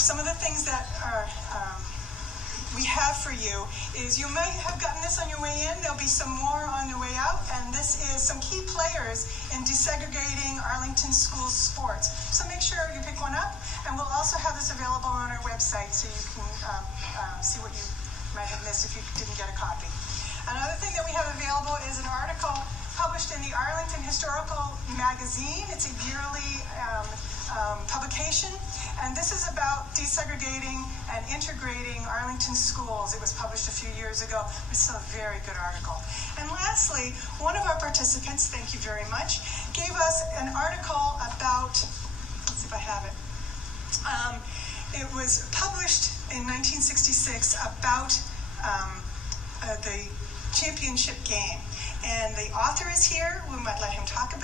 some of the things that are we have for you is you may have gotten this on your way in. There'll be some more on your way out, and this is some key players in desegregating Arlington Schools sports. So make sure you pick one up, and we'll also have this available on our website so you can see what you might have missed if you didn't get a copy. Another thing that we have available is an article published in the Arlington Historical Magazine. It's a yearly publication, and this is about desegregating and integrating Arlington schools. It was published a few years ago. It's still a very good article. And lastly, one of our participants, thank you very much, gave us an article about, let's see if I have it. It was published in 1966 about the championship game. And the author is here. We might let him talk a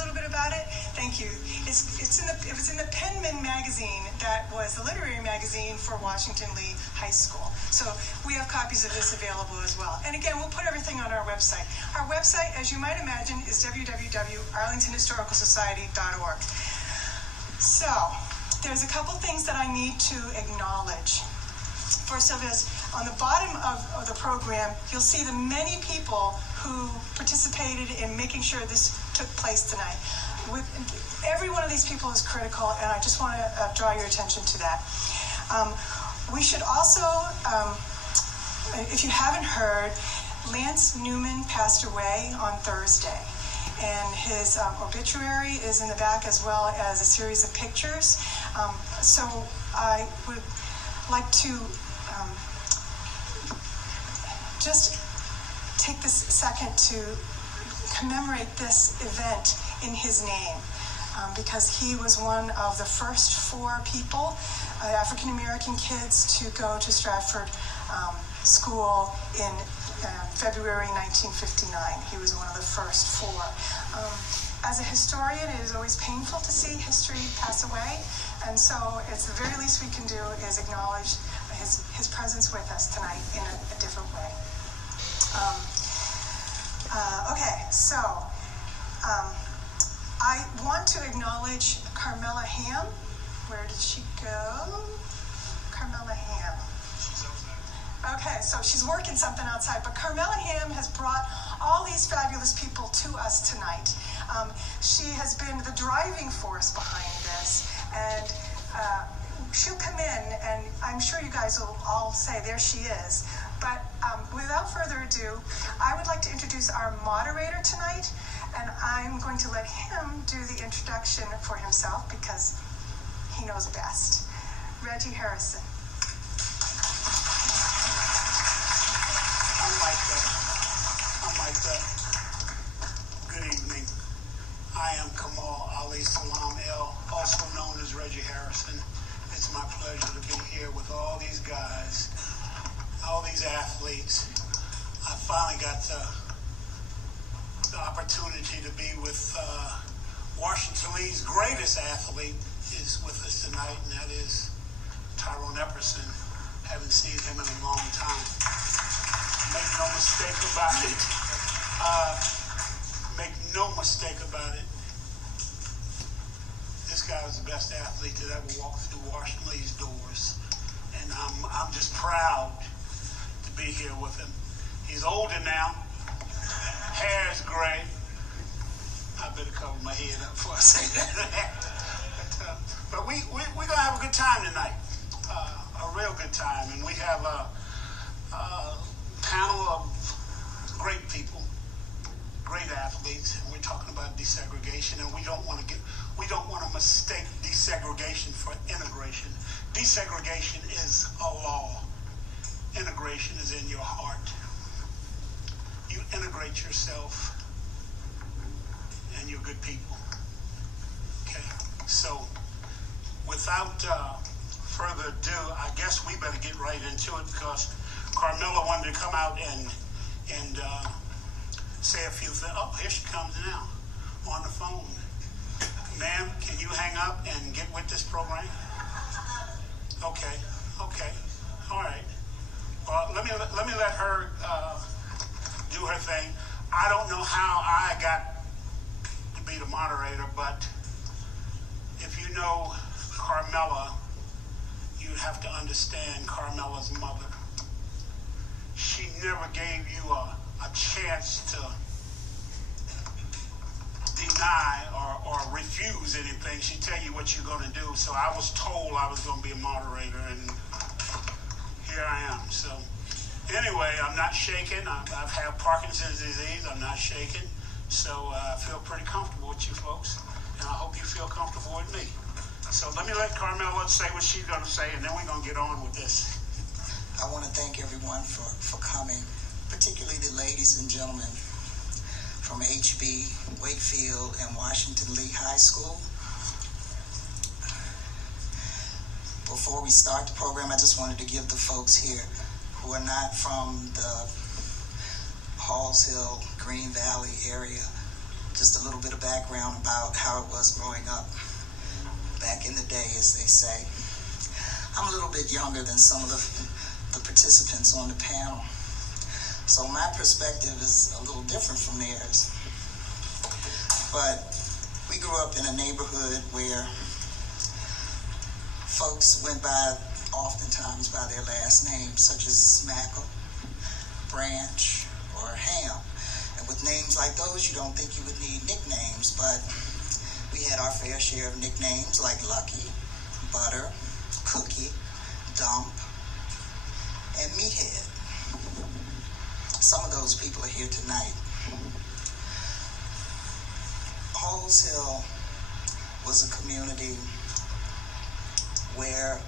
little bit about it. Thank you. It was in the Penman magazine that was the literary magazine for Washington Lee High School. So we have copies of this available as well. And again, we'll put everything on our website. Our website, as you might imagine, is www.arlingtonhistoricalsociety.org. So there's a couple things that I need to acknowledge. First of all, on the bottom of the program, you'll see the many people who participated in making sure this took place tonight. Every one of these people is critical, and I just want to draw your attention to that. We should also, if you haven't heard, Lance Newman passed away on Thursday, and his obituary is in the back as well as a series of pictures. So I would like to just take this second to commemorate this event in his name, because he was one of the first 4 people, African American kids, to go to Stratford School in February 1959. He was one of the first 4. As a historian, it is always painful to see history pass away, and so it's the very least we can do is acknowledge his presence with us tonight in a different way. Okay, so I want to acknowledge Carmela Hamm. Where did she go? Carmela Hamm. Okay, so she's working something outside, but Carmela Hamm has brought all these fabulous people to us tonight. She has been the driving force behind this, and she'll come in, and I'm sure you guys will all say, there she is. But without further ado, I would like to introduce our moderator tonight, and I'm going to let him do the introduction for himself because he knows best. Reggie Harrison. I'm Micah. Good evening. I am Kamal Ali Salam El, also known as Reggie Harrison. It's my pleasure to be here with all these guys, all these athletes. I finally got the opportunity to be with Washington Lee's greatest athlete is with us tonight, and that is Tyrone Epperson. Haven't seen him in a long time. Make no mistake about it. Make no mistake about it. This guy was the best athlete that ever walked through Washington Lee's doors, and I'm just proud to be here with him. He's older now. Hair's gray. I better cover my head up before I say that. But we're gonna have a good time tonight, a real good time, and we have a panel of great people, great athletes, and we're talking about desegregation, and we don't want to mistake desegregation for integration. Desegregation is a law. Integration is in your heart. You integrate yourself, and you're good people. Okay, so without further ado, I guess we better get right into it because Carmela wanted to come out and say a few things. Oh, here she comes now on the phone. Ma'am, can you hang up and get with this program? Okay, all right. Well, let me let her do her thing. I don't know how I got to be the moderator, but if you know Carmela, have to understand Carmela's mother. She never gave you a chance to deny or refuse anything. She tell you what you're going to do. So I was told I was going to be a moderator, and here I am. So anyway, I'm not shaking. I've had Parkinson's disease. I'm not shaking. So I feel pretty comfortable with you folks, and I hope you feel comfortable with me. So let me let Carmela say what she's going to say, and then we're going to get on with this. I want to thank everyone for coming, particularly the ladies and gentlemen from HB, Wakefield, and Washington Lee High School. Before we start the program, I just wanted to give the folks here who are not from the Halls Hill, Green Valley area just a little bit of background about how it was growing up back in the day, as they say. I'm a little bit younger than some of the participants on the panel, so my perspective is a little different from theirs. But we grew up in a neighborhood where folks went by oftentimes by their last names, such as Smackle, Branch, or Ham. And with names like those, you don't think you would need nicknames, but we had our fair share of nicknames like Lucky, Butter, Cookie, Dump, and Meathead. Some of those people are here tonight. Halls Hill was a community where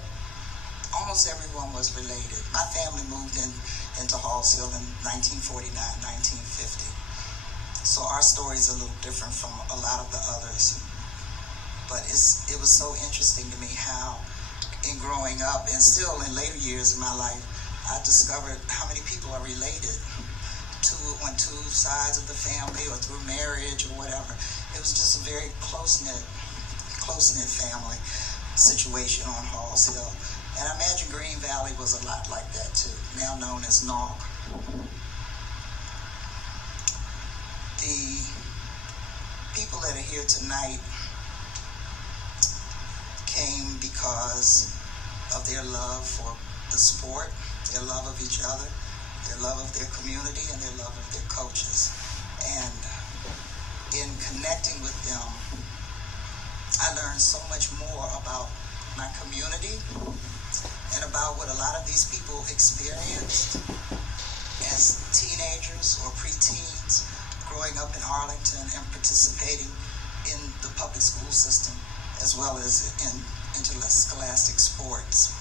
almost everyone was related. My family moved into Halls Hill in 1949, 1950. So our story is a little different from a lot of the others. But it was so interesting to me how, in growing up, and still in later years of my life, I discovered how many people are related on two sides of the family or through marriage or whatever. It was just a very close-knit family situation on Halls Hill. And I imagine Green Valley was a lot like that too, now known as NOG. The people that are here tonight came because of their love for the sport, their love of each other, their love of their community, and their love of their coaches. And in connecting with them, I learned so much more about my community and about what a lot of these people experienced as teenagers or preteens growing up in Arlington and participating in the public school system as well as in interscholastic sports.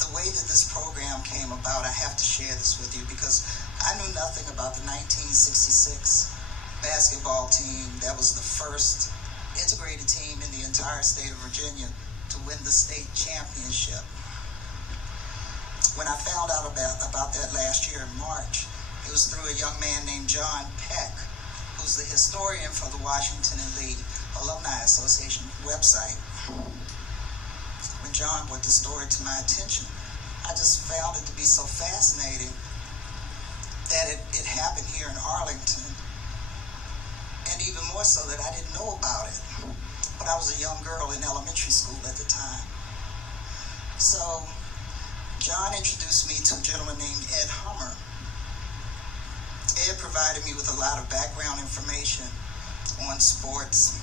The way that this program came about, I have to share this with you because I knew nothing about the 1966 basketball team that was the first integrated team in the entire state of Virginia to win the state championship. When I found out about that last year in March, it was through a young man named John Peck, who's the historian for the Washington and Lee Alumni Association website. When John brought the story to my attention, I just found it to be so fascinating that it happened here in Arlington, and even more so that I didn't know about it. But I was a young girl in elementary school at the time. So John introduced me to a gentleman named Ed Hummer. Ed provided me with a lot of background information on sports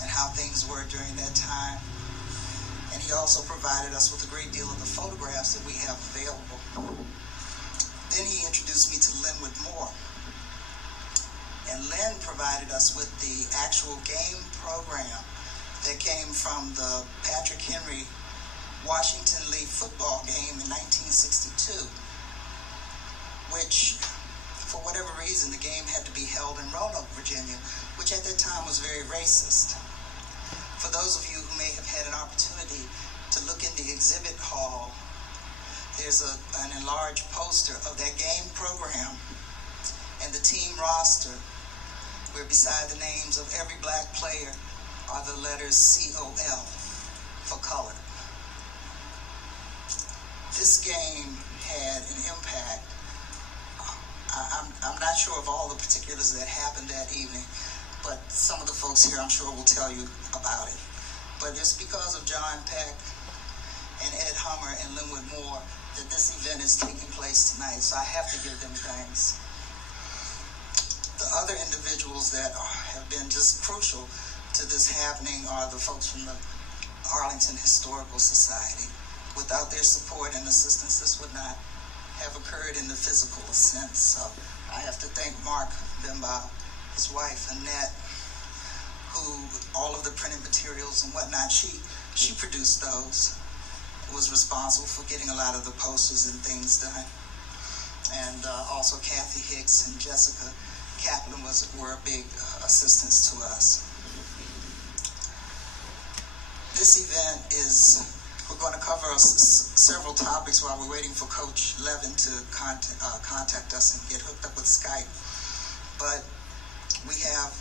and how things were during that time. And he also provided us with a great deal of the photographs that we have available. Then he introduced me to Linwood Moore. And Lynn provided us with the actual game program that came from the Patrick Henry Washington Lee football game in 1962, which, for whatever reason, the game had to be held in Roanoke, Virginia, which at that time was very racist. For those of you who may have had an opportunity to look in the exhibit hall, there's an enlarged poster of that game program and the team roster, where beside the names of every black player are the letters COL for color. This game had an impact. I'm not sure of all the particulars that happened that evening, but some of the folks here I'm sure will tell you about it. But it's because of John Peck and Ed Hummer and Linwood Moore that this event is taking place tonight, so I have to give them thanks. The other individuals that have been just crucial to this happening are the folks from the Arlington Historical Society. Without their support and assistance, this would not have occurred in the physical sense. So I have to thank Mark Bimba, his wife Annette, who all of the printed materials and whatnot, she produced those, was responsible for getting a lot of the posters and things done. And also Kathy Hicks and Jessica Kaplan were a big assistance to us. This event we're going to cover several topics while we're waiting for Coach Levin to contact us and get hooked up with Skype. But we have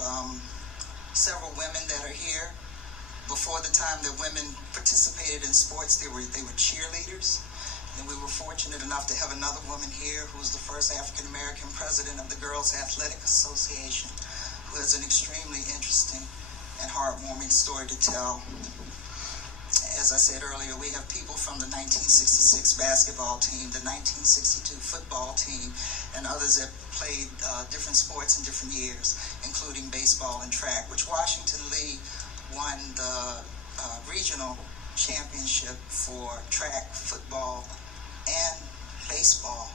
several women that are here. Before the time that women participated in sports, they were cheerleaders. And we were fortunate enough to have another woman here who was the first African-American president of the Girls Athletic Association, who has an extremely interesting and heartwarming story to tell. As I said earlier, we have people from the 1966 basketball team, the 1962 football team, and others that played different sports in different years, including baseball and track, which Washington Lee won the regional championship for track, football, and baseball,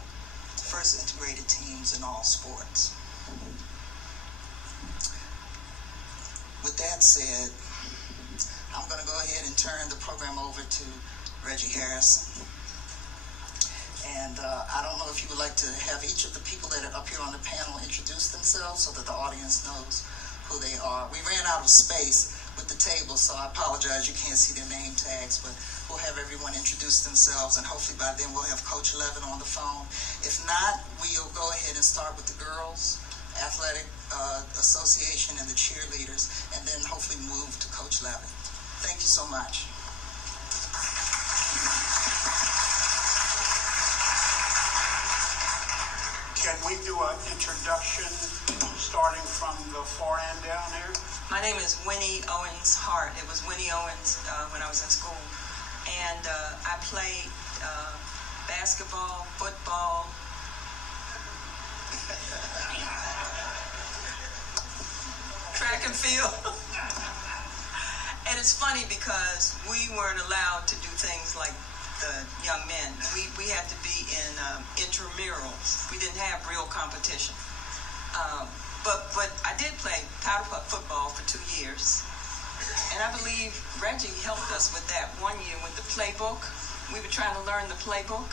first integrated teams in all sports. With that said, I'm going to go ahead and turn the program over to Reggie Harrison. And I don't know if you would like to have each of the people that are up here on the panel introduce themselves so that the audience knows who they are. We ran out of space with the table, so I apologize you can't see their name tags, but we'll have everyone introduce themselves, and hopefully by then we'll have Coach Levin on the phone. If not, we'll go ahead and start with the Girls Athletic Association and the cheerleaders, and then hopefully move to Coach Levin. Thank you so much. Can we do an introduction starting from the far end down here? My name is Winnie Owens Hart. It was Winnie Owens when I was in school. And I played basketball, football, track and field. And it's funny because we weren't allowed to do things like the young men. We had to be in intramurals. We didn't have real competition. But I did play powder puff football for 2 years. And I believe Reggie helped us with that one year with the playbook. We were trying to learn the playbook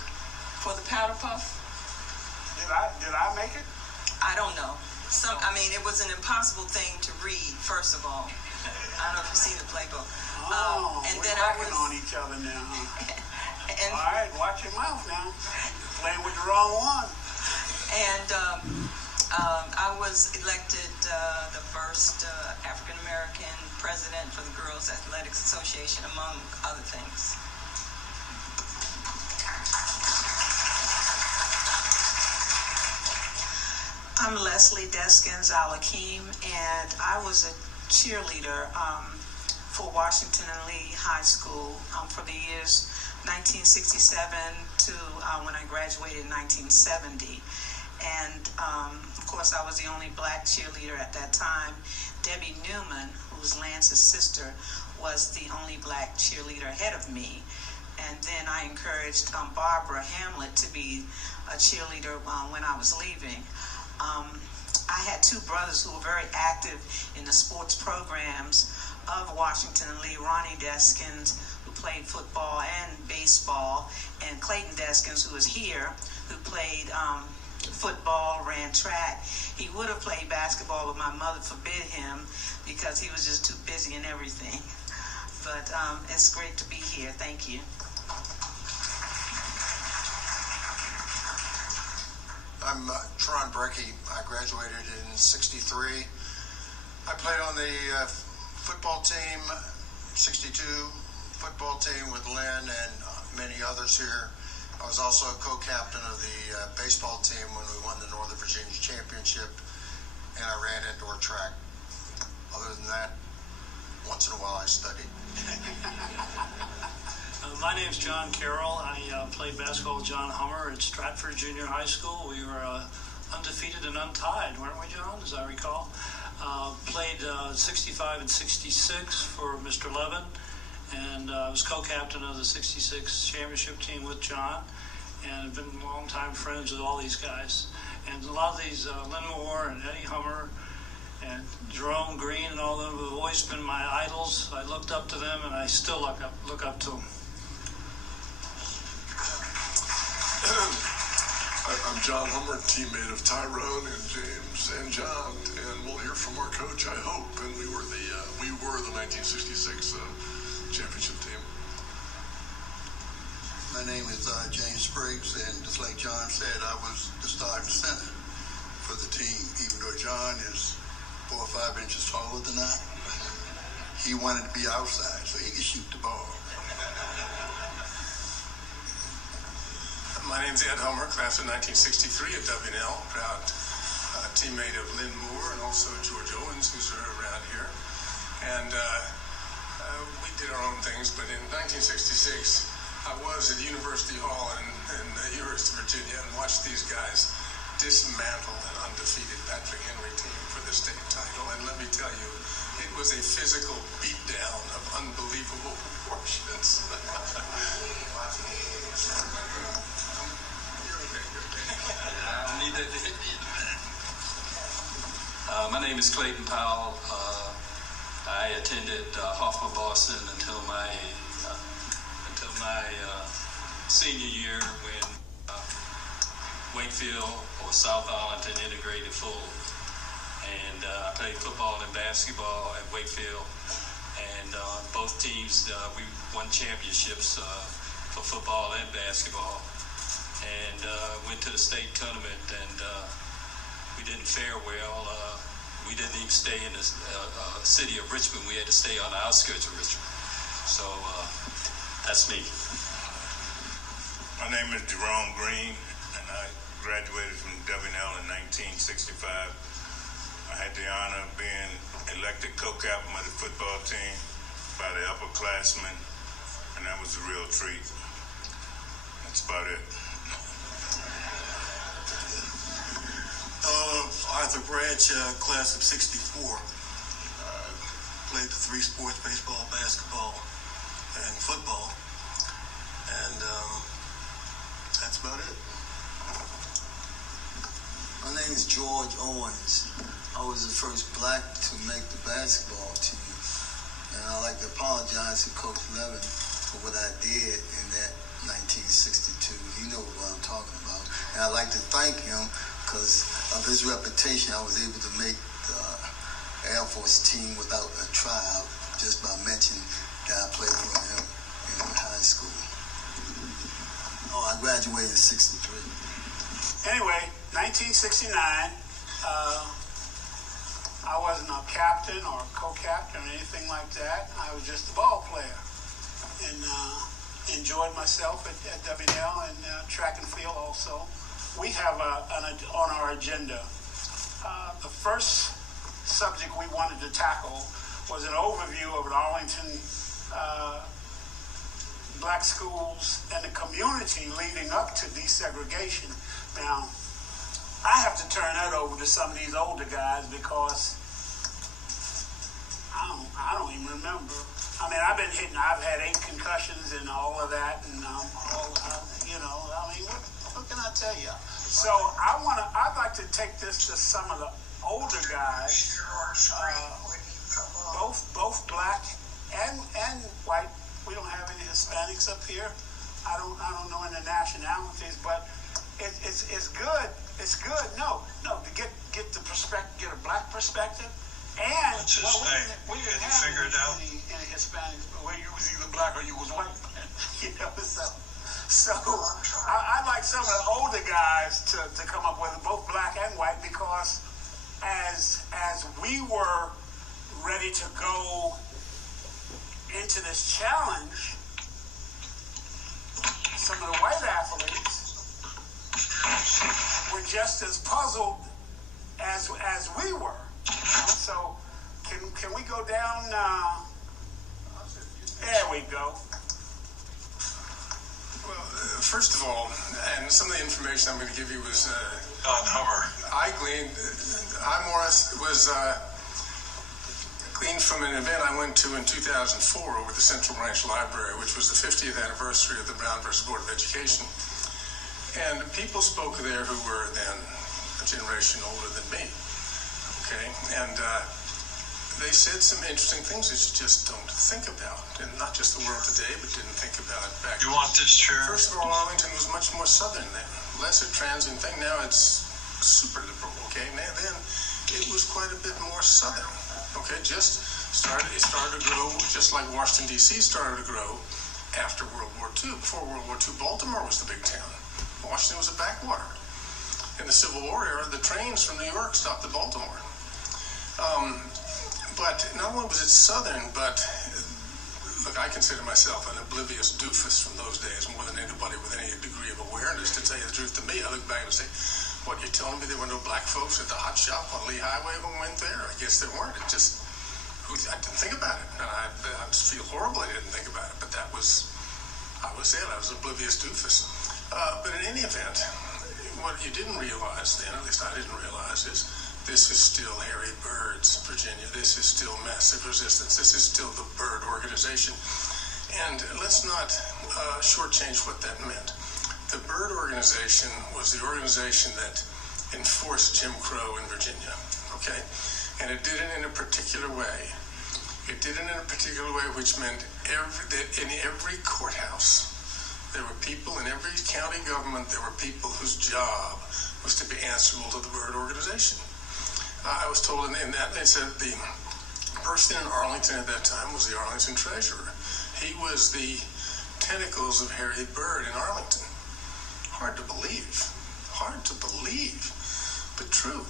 for the powder puff. Did I make it? I don't know. It was an impossible thing to read, first of all. I don't know if you see the playbook. And we're then working on each other now, huh? All right, watch your mouth now. You're playing with the wrong one. And I was elected the first African-American president for the Girls Athletics Association, among other things. I'm Leslie Deskins Alakeem, and I was a cheerleader for Washington and Lee High School for the years 1967 to when I graduated in 1970. And of course, I was the only black cheerleader at that time. Debbie Newman, who was Lance's sister, was the only black cheerleader ahead of me. And then I encouraged Barbara Hamlet to be a cheerleader when I was leaving. I had two brothers who were very active in the sports programs of Washington and Lee. Ronnie Deskins, who played football and baseball, and Clayton Deskins, who was here, who played football, ran track. He would have played basketball, but my mother forbid him because he was just too busy and everything. But it's great to be here. Thank you. I'm Tron Brecky. I graduated in '63. I played on the football team, '62 football team with Lynn and many others here. I was also a co-captain of the baseball team when we won the Northern Virginia Championship, and I ran indoor track. Other than that, once in a while I study. My name's John Carroll. I played basketball with John Hummer at Stratford Junior High School. We were undefeated and untied, weren't we, John, as I recall? Played 65 and 66 for Mr. Levin, and I was co-captain of the 66 championship team with John, and I've been longtime friends with all these guys. And a lot of these, Lynn Moore and Eddie Hummer and Jerome Green and all of them have always been my idols. I looked up to them, and I still look up to them. I'm John Hummer, teammate of Tyrone and James and John, and we'll hear from our coach, I hope. And we were the 1966 championship team. My name is James Spriggs, and just like John said, I was the starting center for the team. Even though John is 4 or 5 inches taller than I, he wanted to be outside so he could shoot the ball. My name's Ed Hummer, class of 1963 at W&L, proud teammate of Lynn Moore and also George Owens, who's around here. And we did our own things, but in 1966, I was at University Hall in the University of Virginia and watched these guys dismantle an undefeated Patrick Henry team for the state title. And let me tell you, it was a physical beatdown of unbelievable proportions. My name is Clayton Powell. I attended Hoffman Boston until my senior year when Wakefield or South Arlington integrated full. And I played football and basketball at Wakefield. And both teams, we won championships for football and basketball. And went to the state tournament, and we didn't fare well. We didn't even stay in the city of Richmond. We had to stay on the outskirts of Richmond. So that's me. My name is Jerome Green, and I graduated from W&L in 1965. I had the honor of being elected co-captain of the football team by the upperclassmen, and that was a real treat. That's about it. Arthur Branch, class of 64. Played the 3 sports, baseball, basketball, and football. And that's about it. My name is George Owens. I was the first black to make the basketball team. And I'd like to apologize to Coach Levin for what I did in that 1962. He knows what I'm talking about. And I'd like to thank him because of his reputation. I was able to make the Air Force team without a tryout just by mentioning that I played for him in high school. Oh, I graduated in 63. Anyway, 1969, I wasn't a captain or a co-captain or anything like that. I was just a ball player, and enjoyed myself at W&L and track and field also. We have on our agenda, the first subject we wanted to tackle was an overview of the Arlington black schools and the community leading up to desegregation. Now, I have to turn that over to some of these older guys because I don't even remember. I mean, I've had 8 concussions and all of that, and what can I tell you? So I'd like to take this to some of the older guys, both black and white. We don't have any Hispanics up here. I don't know any nationalities, but it's good. It's good. No, to get the perspective, get a black perspective. And what's his name? We didn't have any Hispanics, but you was either black or you was white. So I'd like some of the older guys to come up with it, both black and white, because as we were ready to go into this challenge, some of the white athletes were just as puzzled as we were. So Can we go down? There we go. Well, first of all, and some of the information I'm going to give you was on Hummer. Morris was gleaned from an event I went to in 2004 over the Central Branch Library, which was the 50th anniversary of the Brown versus Board of Education. And people spoke there who were then a generation older than me. Okay, and they said some interesting things that you just don't think about, and not just the world today, but didn't think about it back. You want this chair? First of all, Arlington was much more southern then, less a transient thing. Now it's super liberal. Okay, now then it was quite a bit more southern. Okay, it started to grow just like Washington D.C. started to grow after World War II. Before World War II, Baltimore was the big town. Washington was a backwater. In the Civil War era, the trains from New York stopped at Baltimore. But not only was it southern, but look, I consider myself an oblivious doofus from those days more than anybody with any degree of awareness. To tell you the truth, to me, I look back and say, what, you're telling me there were no black folks at the hot shop on Lee Highway when we went there? I guess there weren't. I didn't think about it. And I just feel horrible I didn't think about it. But I was it. I was an oblivious doofus. But in any event, what you didn't realize then, at least I didn't realize, is this is still Harry Byrd's Virginia. This is still massive resistance. This is still the Byrd organization. And let's not shortchange what that meant. The Byrd organization was the organization that enforced Jim Crow in Virginia, okay? And it did it in a particular way. It did it in a particular way, which meant that in every courthouse, there were people in every county government, there were people whose job was to be answerable to the Byrd organization. I was told in that, they said the person in Arlington at that time was the Arlington treasurer. He was the tentacles of Harry Byrd in Arlington. Hard to believe, but true.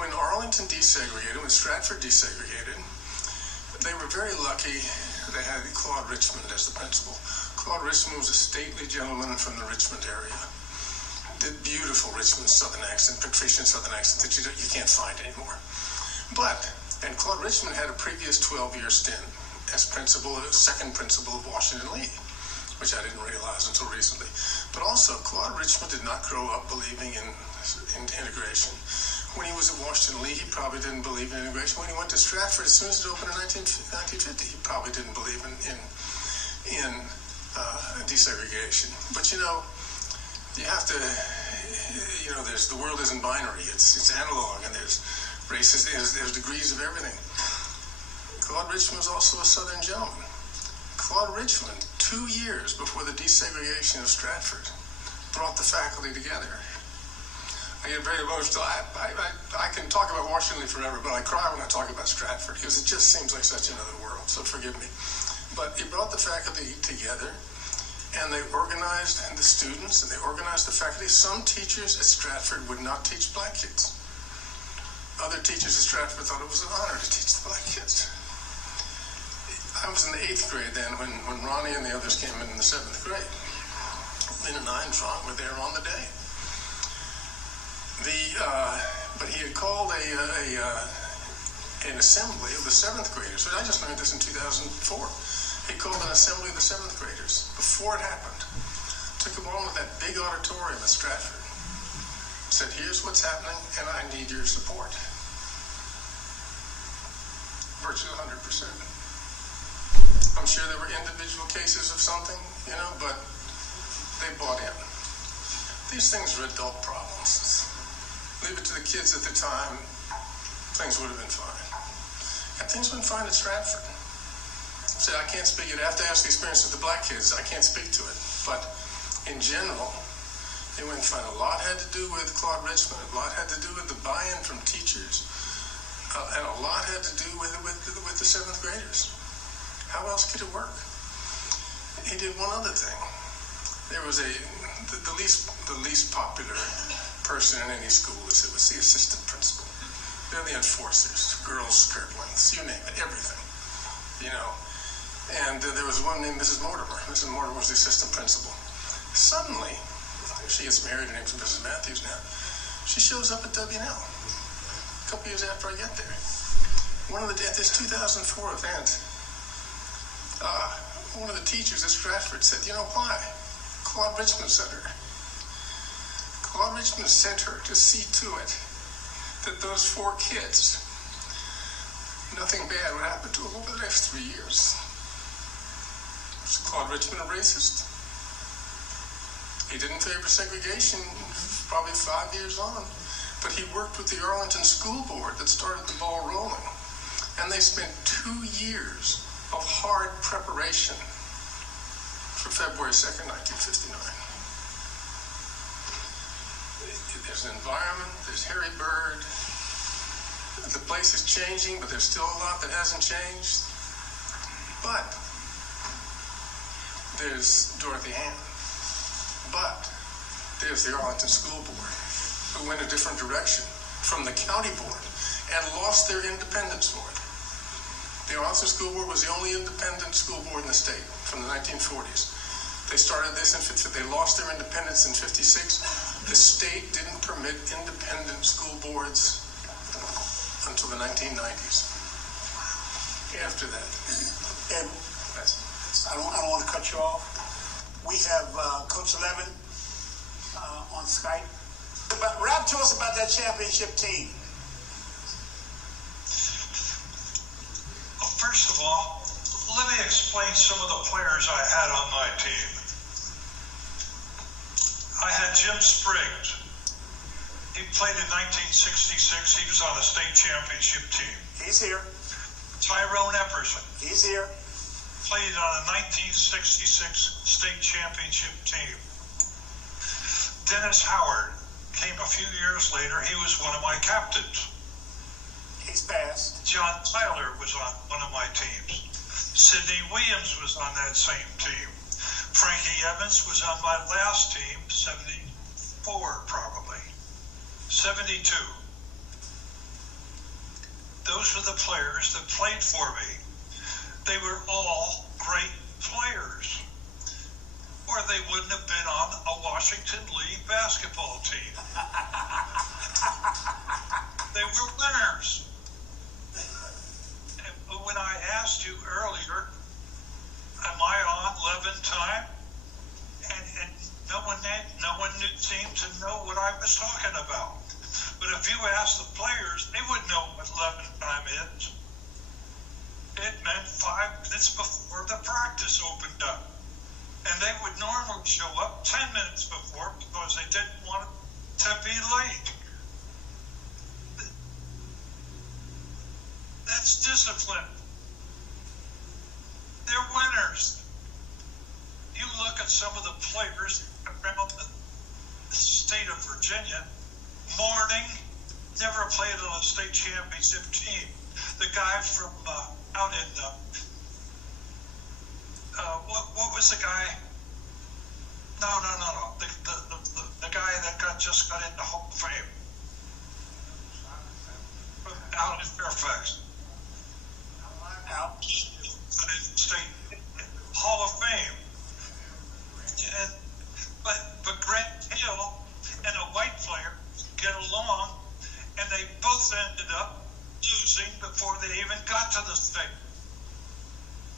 When Arlington desegregated, when Stratford desegregated, they were very lucky. They had Claude Richmond as the principal. Claude Richmond was a stately gentleman from the Richmond area. The beautiful Richmond Southern accent, patrician Southern accent that you can't find anymore. And Claude Richmond had a previous 12-year stint as second principal of Washington Lee, which I didn't realize until recently. But also, Claude Richmond did not grow up believing in integration. When he was at Washington Lee, he probably didn't believe in integration. When he went to Stratford, as soon as it opened in 1950, he probably didn't believe in desegregation. But you have to, the world isn't binary. It's analog, and there's races, there's degrees of everything. Claude Richmond was also a Southern gentleman. Claude Richmond, 2 years before the desegregation of Stratford, brought the faculty together. I get very emotional. I can talk about Washington Lee forever, but I cry when I talk about Stratford because it just seems like such another world, so forgive me. But he brought the faculty together, and they organized the students, and they organized the faculty. Some teachers at Stratford would not teach black kids. Other teachers at Stratford thought it was an honor to teach the black kids. I was in the 8th grade then when Ronnie and the others came in the 7th grade. Lynn and I and Tron were there on the day. But he had called an assembly of the 7th graders. I just learned this in 2004. He called an assembly of the 7th graders before it happened. Took them all to that big auditorium at Stratford. Said, here's what's happening, and I need your support. Virtually 100%. I'm sure there were individual cases of something, but they bought in. These things are adult problems. Leave it to the kids at the time, things would have been fine. And things went fine at Stratford. So I can't speak, you'd have to ask the experience of the black kids. I can't speak to it. But in general, it went fine. A lot had to do with Claude Richmond. A lot had to do with the buy-in from teachers. And a lot had to do with the 7th graders. How else could it work? He did one other thing. There was the least popular person in any school was the assistant principal. They're the enforcers, girls' skirt lengths, you name it, everything. And there was one named Mrs. Mortimer. Mrs. Mortimer was the assistant principal. Suddenly, she gets married, her name's Mrs. Matthews now. She shows up at W&L a couple years after I get there. At this 2004 event, one of the teachers at Stratford said, "You know why? Claude Richmond sent her. Claude Richmond sent her to see to it that those 4 kids, nothing bad would happen to them over the next 3 years." Was Claude Richmond a racist? He didn't favor segregation probably 5 years on, but he worked with the Arlington School Board that started the ball rolling. And they spent 2 years of hard preparation for February 2nd, 1959. There's an environment, there's Harry Bird. The place is changing, but there's still a lot that hasn't changed. But there's Dorothy Hamm. But there's the Arlington School Board, who went a different direction from the county board and lost their independence for it. The Arlington School Board was the only independent school board in the state from the 1940s. They started this they lost their independence in 56. The state didn't permit independent school boards until the 1990s. After that. And I don't want to cut you off. We have Coach Levin on Skype. Rap to us about that championship team. First of all, let me explain some of the players I had on my team. I had Jim Spriggs. He played in 1966. He was on the state championship team. He's here. Tyrone Epperson. He's here. Played on a 1966 state championship team. Dennis Howard came a few years later. He was one of my captains. He's passed. John Tyler was on one of my teams. Sidney Williams was on that same team. Frankie Evans was on my last team, 74 probably. 72. Those were the players that played for me. They were all great players, or they wouldn't have been on a Washington League basketball team. They were winners. When I asked you earlier, am I on Levin time? And no one seemed to know what I was talking about. But if you ask the players, they would know what Levin time is. It meant 5 minutes before the practice opened up. And they would normally show up 10 minutes before because they didn't want to be late. That's discipline. They're winners. You look at some of the players around the state of Virginia. Morning, never played on a state championship team. The guy from out in what was the guy? No. The guy that just got into Hall of Fame. Out in Fairfax. Out in state Hall of Fame. But Grant Hill and a white player get along, and they both ended up losing before they even got to the state.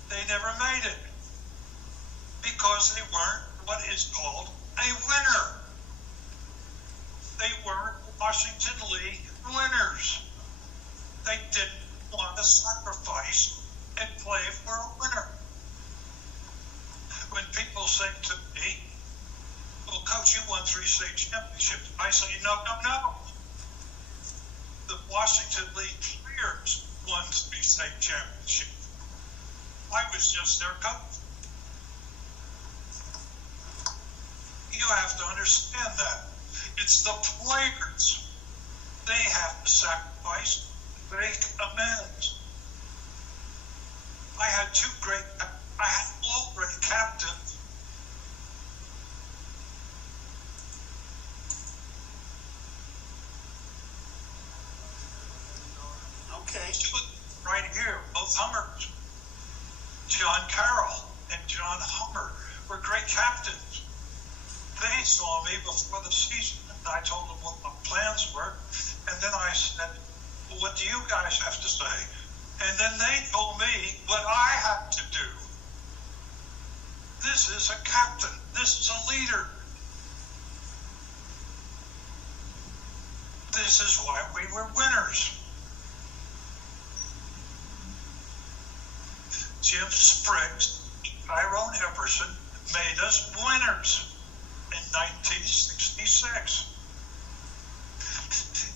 They never made it because they weren't what is called a winner. They weren't Washington League winners. They didn't want to sacrifice and play for a winner. When people say to me, well, Coach, you won 3 state championships, I say, no. The Washington League players won 3 state championships. I was just their coach. You have to understand that. It's the players. They have to sacrifice, make amends. I had all great captains. Okay. Right here, both Hummers. John Carroll and John Hummer were great captains. They saw me before the season, and I told them what my plans were, and then I said, well, what do you guys have to say? And then they told me what I had to do. This is a captain. This is a leader. This is why we were winners. Jim Spriggs, Tyrone Epperson made us winners in 1966.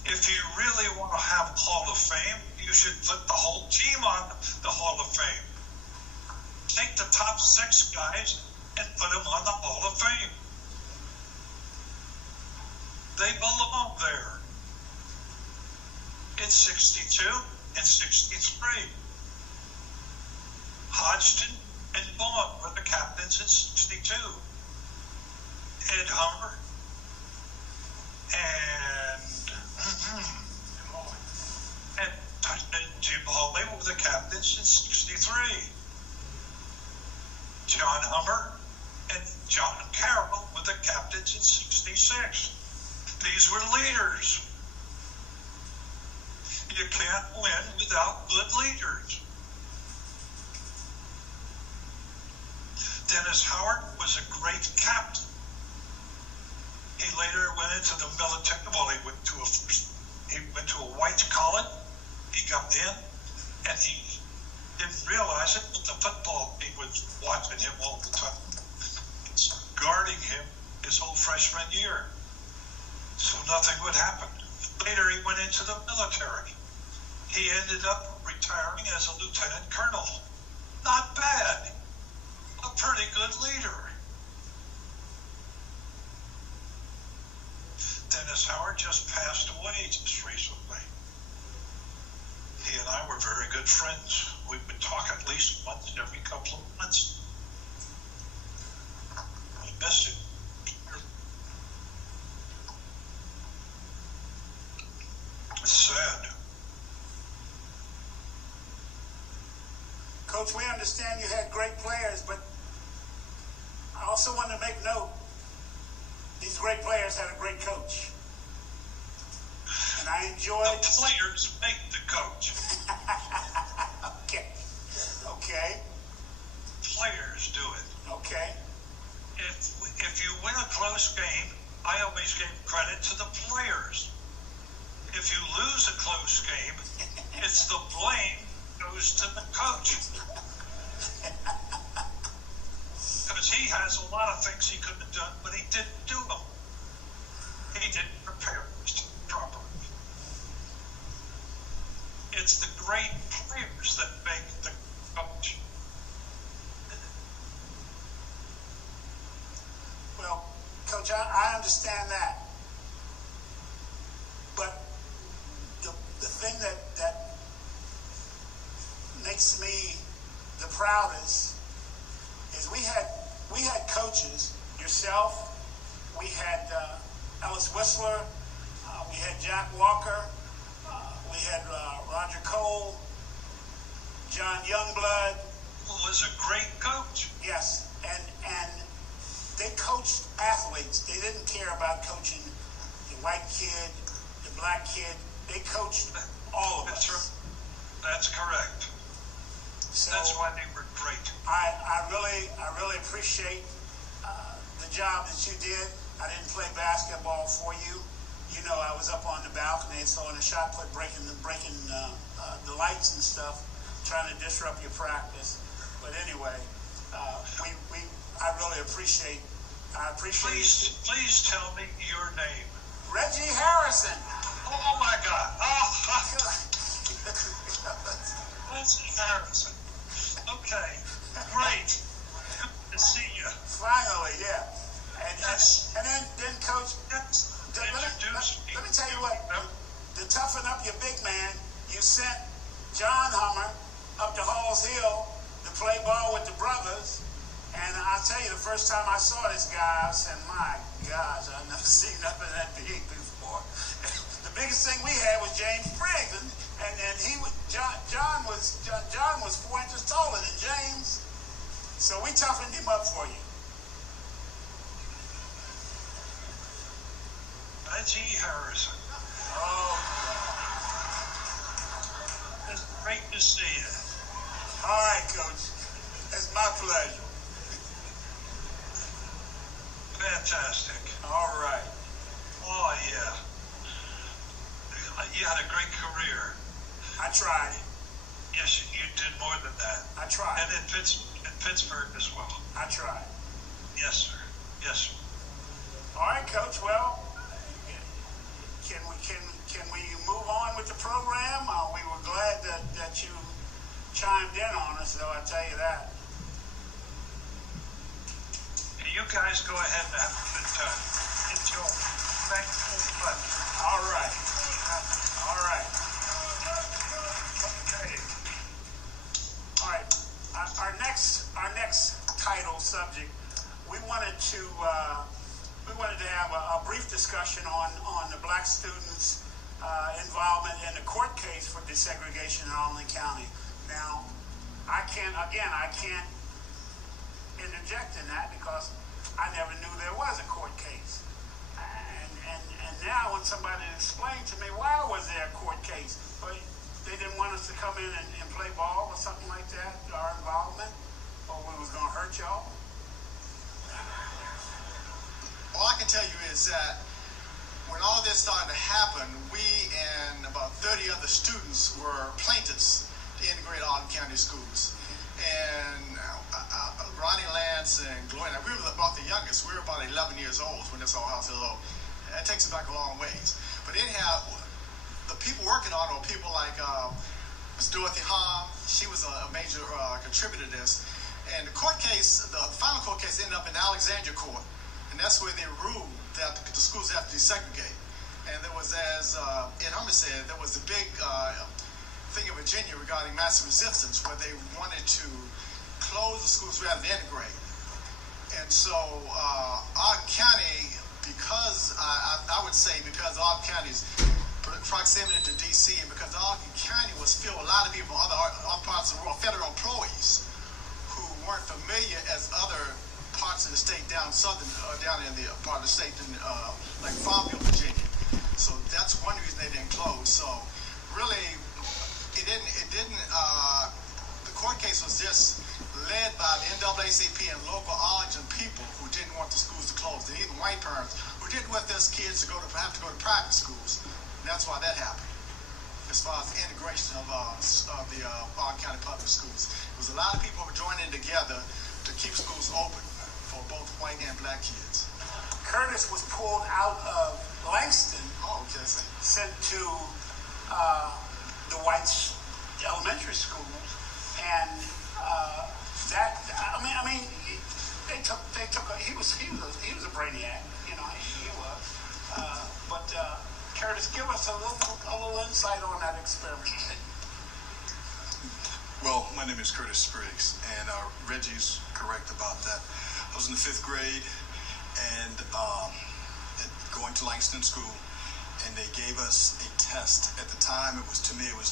If you really want to have a Hall of Fame, you should put the whole team on the Hall of Fame. Take the top 6 guys and put them on the Hall of Fame. They belong there. In 62 and 63. Hodgson and Vaughn were the captains in 62. Ed Hummer and Jim Hawley were the captains in 63. John Hummer and John Carroll were the captains in 66. These were leaders. You can't win without good leaders. Dennis Howard was a great captain. He later went into the military. Well, he went to a white college. He got in, and he didn't realize it, but the football team was watching him all the time, guarding him his whole freshman year, so nothing would happen. Later, he went into the military. He ended up retiring as a lieutenant colonel. Not bad. A pretty good leader. Dennis Howard just passed away just recently. He and I were very good friends. We would talk at least once every couple of months. I miss him. It's sad. Coach, we understand you had great players, but I also want to make note, these great players had a great coach. And I enjoyed... The players make the coach. Okay. Players do it. Okay. If you win a close game, I always give credit to the players. If you lose a close game, it's the blame goes to the coach. Because he has a lot of things he could have done, but he didn't do them. He didn't prepare properly. It's the great players that make the coach. Well, Coach, I understand that. But the thing that makes me the proudest is we had coaches, yourself, we had Ellis Whistler, we had Jack Walker, we had Roger Cole, John Youngblood. Who was a great coach. Yes, and they coached athletes. They didn't care about coaching the white kid, the black kid. They coached all of us. That's correct. So that's why they were great. I really appreciate the job that you did. I didn't play basketball for you. You know, I was up on the balcony and throwing a shot put, breaking the lights and stuff, trying to disrupt your practice. But anyway, I really appreciate. Please tell me your name. Reggie Harrison. Oh my God. Oh. Reggie Harrison. Okay. Great. Good to see you. Finally, yeah. And then Coach. Let me tell you what. To toughen up your big man, you sent John Hummer up to Halls Hill to play ball with the brothers. And I'll tell you, the first time I saw this guy, I said, my gosh, I've never seen nothing that big before. The biggest thing we had was James Briggs, and John was 4 inches taller than James. So we toughened him up for you. Reggie Harrison. Oh, It's great to see you. All right, Coach. It's my pleasure. Fantastic. All right. Oh, yeah. You had a great career. I tried. Yes, you did more than that. I tried. And in Pittsburgh as well. I tried. Yes, sir. Yes, sir. All right, Coach. Well, can we move on with the program? We were glad that you chimed in on us, though. I tell you that. You guys go ahead and have a good time. Enjoy. Thanks so much. All right. All right. Okay. All right. Our next title subject, we wanted to have a brief discussion on the black students' involvement in the court case for desegregation in Arlington County. Now, I can't interject in that because I never knew there was a court case. And now when somebody explained to me why was there a court case, but they didn't want us to come in and play ball or something like that, our involvement, or we was going to hurt y'all. All I can tell you is that when all this started to happen, we and about 30 other students were plaintiffs to integrate Arlington County schools. And Ronnie, Lance, and Gloria, we were about the youngest. We were about 11 years old when this all happened. That takes it back a long ways. But anyhow, the people working on it were people like Ms. Dorothy Hamm. She was a major contributor to this. And the court case, the final court case ended up in Alexandria Court. And that's where they ruled that the schools have to desegregate. And there was, as Ed Hummer said, there was a big thing in Virginia regarding massive resistance where they wanted to close the schools rather than integrate. And so our county, because I would say because our county's proximity to D.C. and because our county was filled with a lot of people from other parts of the world, federal employees who weren't familiar as other parts of the state down southern, down in the part of the state like Farmville, Virginia. So that's one reason they didn't close. So really, the court case was just led by the NAACP and local Arlington people who didn't want the schools to close. And even white parents who didn't want their kids to have to go to private schools. And that's why that happened. As far as the integration of the Arlington County Public Schools, it was a lot of people who were joining together to keep schools open for both white and black kids. Curtis was pulled out of Langston, sent to the white elementary schools, and he was a brainiac, he was. But Curtis, give us a little insight on that experiment. Well, my name is Curtis Spriggs, and Reggie's correct about that. I was in the 5th grade and going to Langston School, and they gave us a test. At the time, it was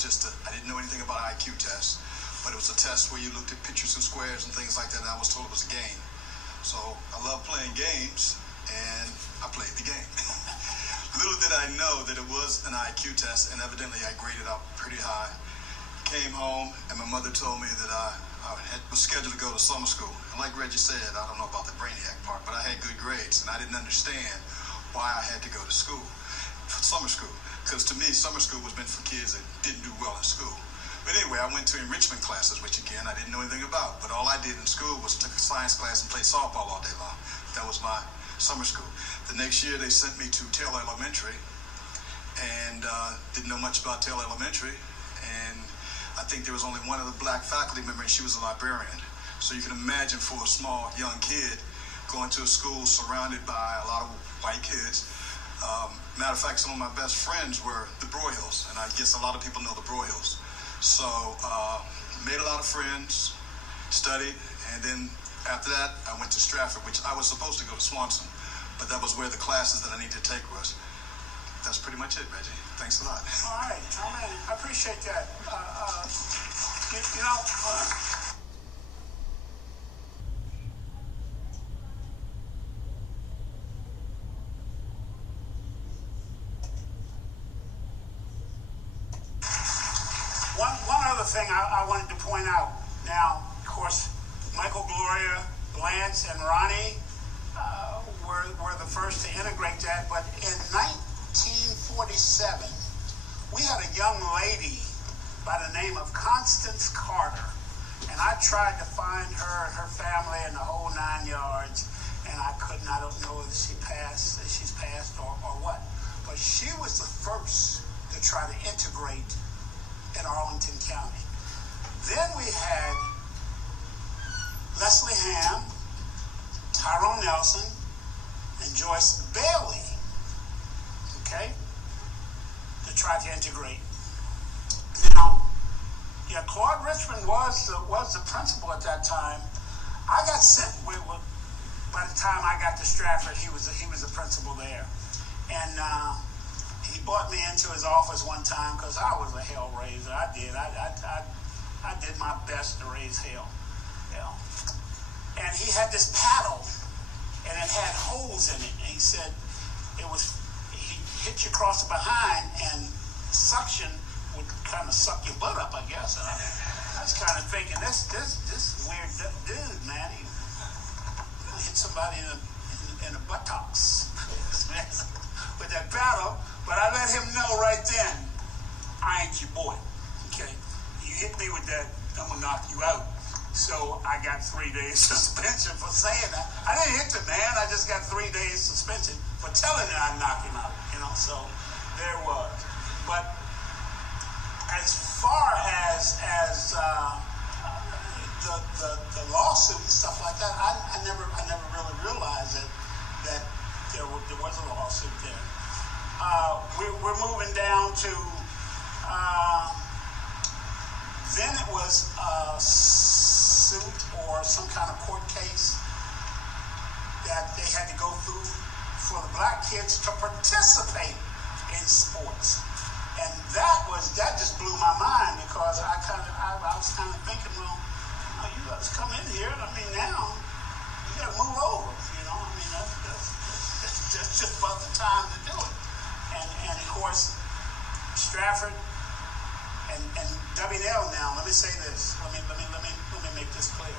just I didn't know anything about an IQ test, but it was a test where you looked at pictures and squares and things like that, and I was told it was a game. So I love playing games, and I played the game. Little did I know that it was an IQ test, and evidently I graded out pretty high. Came home, and my mother told me that I was scheduled to go to summer school. And like Reggie said, I don't know about the brainiac part, but I had good grades, and I didn't understand why I had to go to school, summer school. Because to me, summer school was meant for kids that didn't do well in school. But anyway, I went to enrichment classes, which again, I didn't know anything about. But all I did in school was took a science class and play softball all day long. That was my summer school. The next year, they sent me to Taylor Elementary, and didn't know much about Taylor Elementary. And I think there was only one other black faculty member, and she was a librarian. So you can imagine for a small, young kid going to a school surrounded by a lot of white kids. Matter of fact, some of my best friends were the Broyles, and I guess a lot of people know the Broyles. So made a lot of friends, studied, and then after that, I went to Stratford, which I was supposed to go to Swanson, but that was where the classes that I needed to take was. That's pretty much it, Reggie. Thanks a lot. All right. I appreciate that. One other thing I wanted to point out. Now, of course, Michael, Gloria, Lance, and Ronnie were the first to integrate that. But in 1947, we had a young lady by the name of Constance Carter. And I tried to find her and her family and the whole 9 yards, and I couldn't. I don't know if she's passed or what. But she was the first to try to integrate in Arlington County. Then we had Leslie Hamm, Tyrone Nelson, and Joyce Bailey, okay, to try to integrate. Now, yeah, Claude Richmond was the principal at that time. I got sent with by the time I got to Stratford, he was the principal there, and he brought me into his office one time because I was a hell raiser. I did my best to raise hell, you know. And he had this paddle, and it had holes in it. And he said he hit you across the behind, and suction would kind of suck your butt up, I guess. And I was kind of thinking, this weird dude, man, he hit somebody in the buttocks with that paddle. But I let him know right then, I ain't your boy, okay? You hit me with that, I'm gonna knock you out. So I got 3 days suspension for saying that. I didn't hit the man, I just got 3 days suspension for telling him I'd knock him out, you know, so there was. But as far as the lawsuit and stuff like that, I never really realized that there was a lawsuit there. We're moving down to then it was a suit or some kind of court case that they had to go through for the black kids to participate in sports. And that just blew my mind because I was kind of thinking, well, you guys come in here, and I mean, now you got to move over, you know. I mean, that's just about the time to do it. And of course, Stratford and W&L now. Let me say this. Let me make this clear.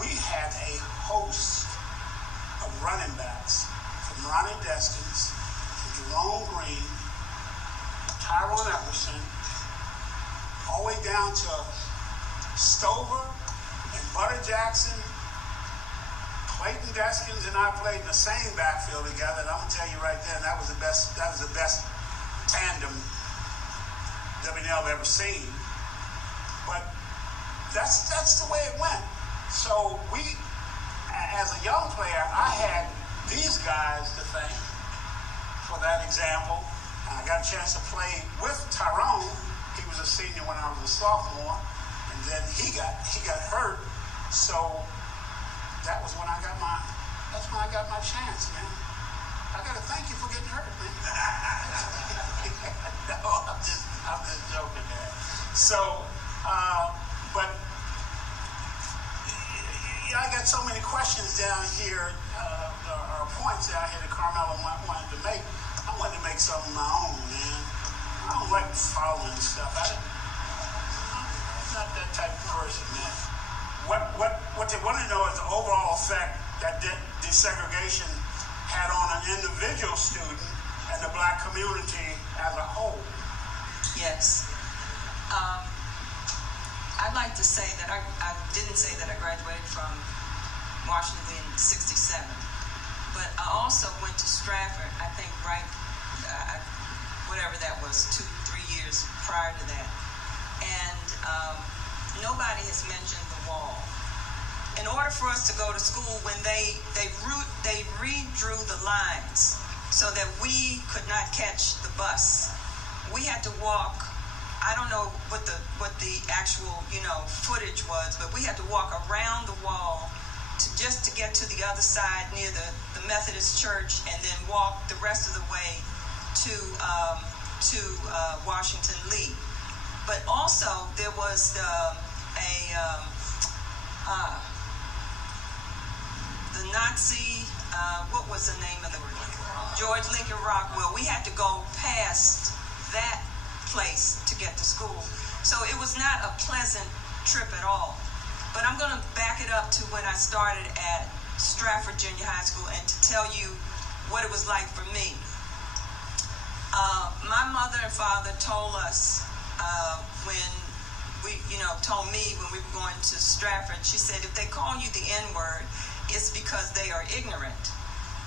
We had a host of running backs from Ronnie Deskins to Jerome Green, Tyrone Everson, all the way down to Stover and Butter Jackson. Clayton Deskins and I played in the same backfield together, and I'm gonna tell you right then, that was the best tandem W&L ever seen. But that's the way it went. So we, as a young player, I had these guys to thank for that example. I got a chance to play with Tyrone. He was a senior when I was a sophomore, and then he got hurt. So that was when I got my chance, man. I got to thank you for getting hurt, man. No, I'm just joking, man. So, but I got so many questions down here, or points down here that Carmela wanted to make. I wanted to make some of my own, man. I don't like following stuff. I'm not that type of person, man. What they want to know is the overall effect that desegregation had on an individual student and the black community as a whole. Yes. I'd like to say that I didn't say that I graduated from Washington in '67, but I also went to Stratford, I think whatever that was, 2-3 years prior to that. And nobody has mentioned the wall. In order for us to go to school, when they redrew the lines so that we could not catch the bus, we had to walk. I don't know what the actual footage was, but we had to walk around the wall just to get to the other side near the Methodist church, and then walk the rest of the way to Washington Lee. But also there was the Nazi, what was the name of the George Lincoln Rockwell. We had to go past that place to get to school. So it was not a pleasant trip at all. But I'm going to back it up to when I started at Stratford Junior High School and to tell you what it was like for me. My mother and father told us told me when we were going to Stratford, she said, if they call you the N-word, it's because they are ignorant.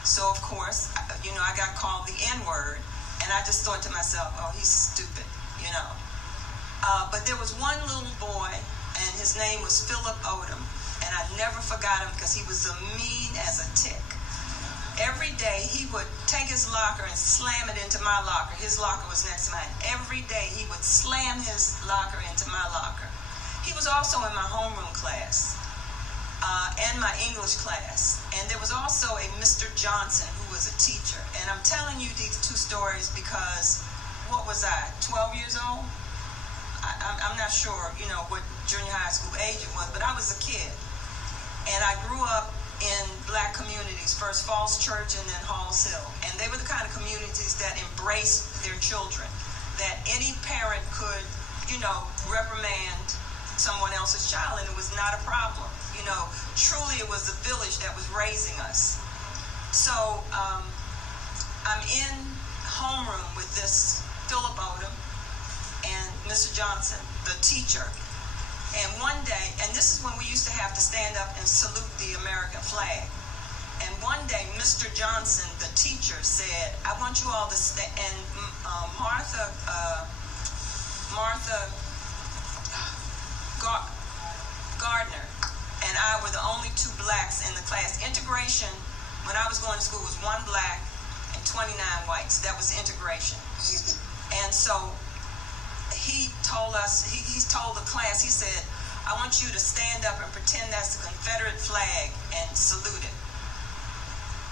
So, of course, I got called the N-word, and I just thought to myself, oh, he's stupid, But there was one little boy, and his name was Philip Odom, and I never forgot him because he was as mean as a tick. Every day he would take his locker and slam it into my locker. His locker was next to mine. Every day he would slam his locker into my locker. He was also in my homeroom class and my English class. And there was also a Mr. Johnson who was a teacher. And I'm telling you these two stories because, what was I, 12 years old? I'm not sure, what junior high school age it was, but I was a kid. And I grew up in black communities, first Falls Church and then Halls Hill. And they were the kind of communities that embraced their children, that any parent could, reprimand someone else's child, and it was not a problem. Truly it was the village that was raising us. So I'm in homeroom with this Philip Odom and Mr. Johnson, the teacher. And one day, and this is when we used to have to stand up and salute the American flag. And one day, Mr. Johnson, the teacher, said, I want you all to stand, and Martha Gardner and I were the only two blacks in the class. Integration, when I was going to school, was 1 black and 29 whites. That was integration. And so he told us, he told the class, he said, I want you to stand up and pretend that's the Confederate flag and salute it.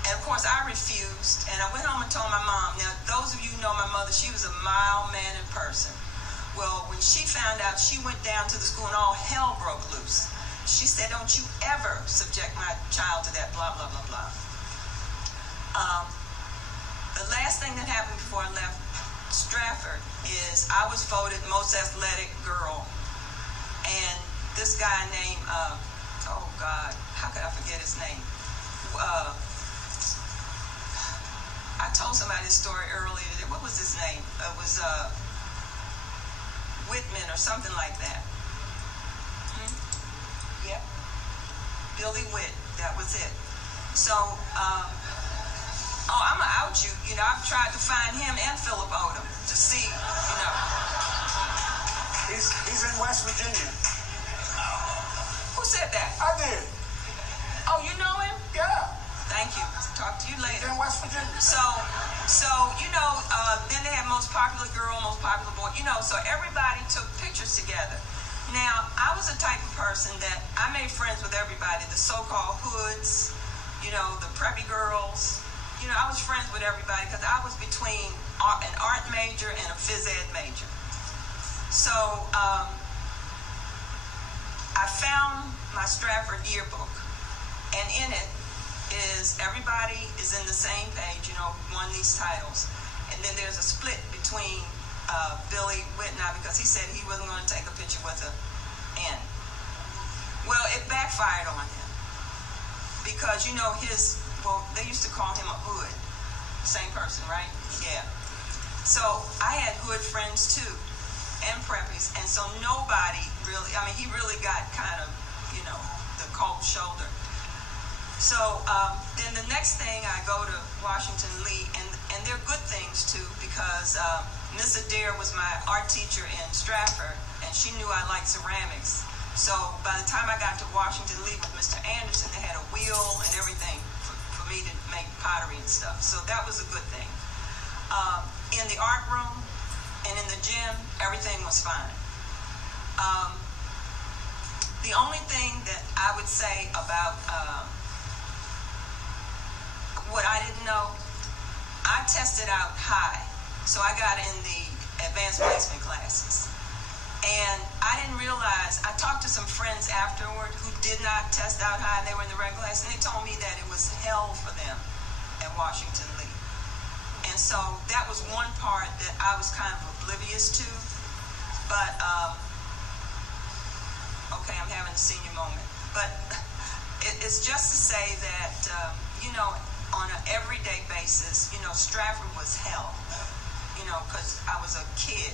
And of course I refused, and I went home and told my mom. Now those of you who know my mother, she was a mild-mannered person. Well, when she found out, she went down to the school and all hell broke loose. She said, don't you ever subject my child to that, blah, blah, blah, blah. The last thing that happened before I left Stratford is I was voted most athletic girl. And this guy named, oh God, how could I forget his name? I told somebody this story earlier. What was his name? It was Whitman or something like that. Yep. Billy Witt, that was it. So, I'm gonna out you. I've tried to find him and Philip Odom to see, He's in West Virginia. Who said that? I did. Oh, you know him? Yeah. Thank you. Talk to you later. He's in West Virginia. So then they had most popular girl, most popular boy, so everybody took pictures together. Now, I was the type of person that I made friends with everybody, the so-called hoods, the preppy girls. I was friends with everybody because I was between an art major and a phys ed major. So I found my Stratford yearbook, and in it is everybody is in the same page, won these titles. And then there's a split between Billy Witt and I because he said he wasn't going to take a picture with an N. Well, it backfired on him because, they used to call him a hood. Same person, right? Yeah. So I had hood friends too and preppies. And so nobody really, he really got kind of, the cold shoulder. So then the next thing I go to Washington Lee, and they're good things too because Miss Adair was my art teacher in Stratford, and she knew I liked ceramics. So by the time I got to Washington Lee with Mr. Anderson, they had a wheel and everything for me to make pottery and stuff. So that was a good thing. In the art room and in the gym, everything was fine. The only thing that I would say about what I didn't know, I tested out high. So I got in the advanced placement classes. And I didn't realize, I talked to some friends afterward who did not test out high, they were in the regular class, and they told me that it was hell for them at Washington Lee. And so that was one part that I was kind of oblivious to. But okay, I'm having a senior moment. But it's just to say that, on an everyday basis, Stratford was hell, because I was a kid.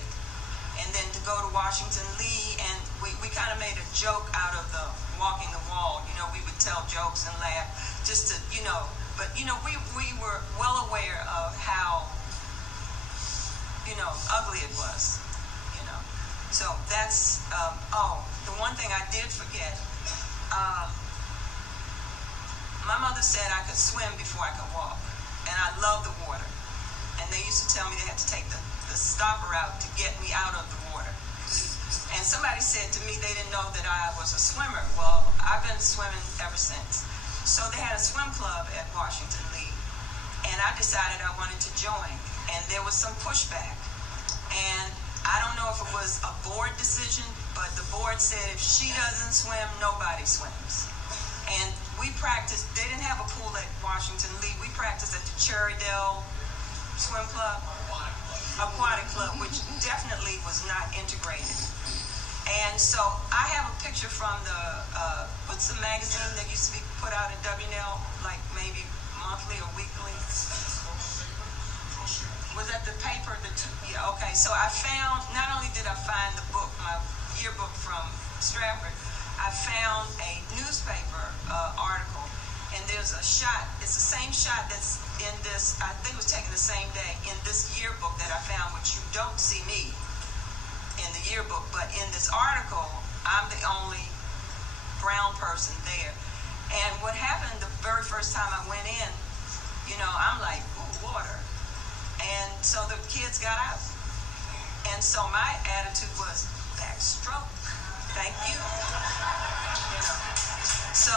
And then to go to Washington Lee, and we kind of made a joke out of the walking the wall. We would tell jokes and laugh just to, but, we were well aware of how, ugly it was, So that's, the one thing I did forget, my mother said I could swim before I could walk, and I love the water. And they used to tell me they had to take the stopper out to get me out of the water. And somebody said to me they didn't know that I was a swimmer. Well, I've been swimming ever since. So they had a swim club at Washington Lee, and I decided I wanted to join. And there was some pushback. And I don't know if it was a board decision, but the board said if she doesn't swim, nobody swims. And we practiced, they didn't have a pool at Washington Lee. We practiced at the Cherrydale Swim Club, Aquatic Club, which definitely was not integrated. And so I have a picture from the, what's the magazine that used to be put out at WNL, like maybe monthly or weekly? Was that the paper? Yeah, okay. So I found, not only did I find the book, my yearbook from Stratford, I found a newspaper article, and there's a shot, it's the same shot that's in this, I think it was taken the same day, in this yearbook that I found, which you don't see me in the yearbook, but in this article, I'm the only brown person there. And what happened the very first time I went in, I'm like, ooh, water. And so the kids got out. And so my attitude was, backstroke. Thank you. So,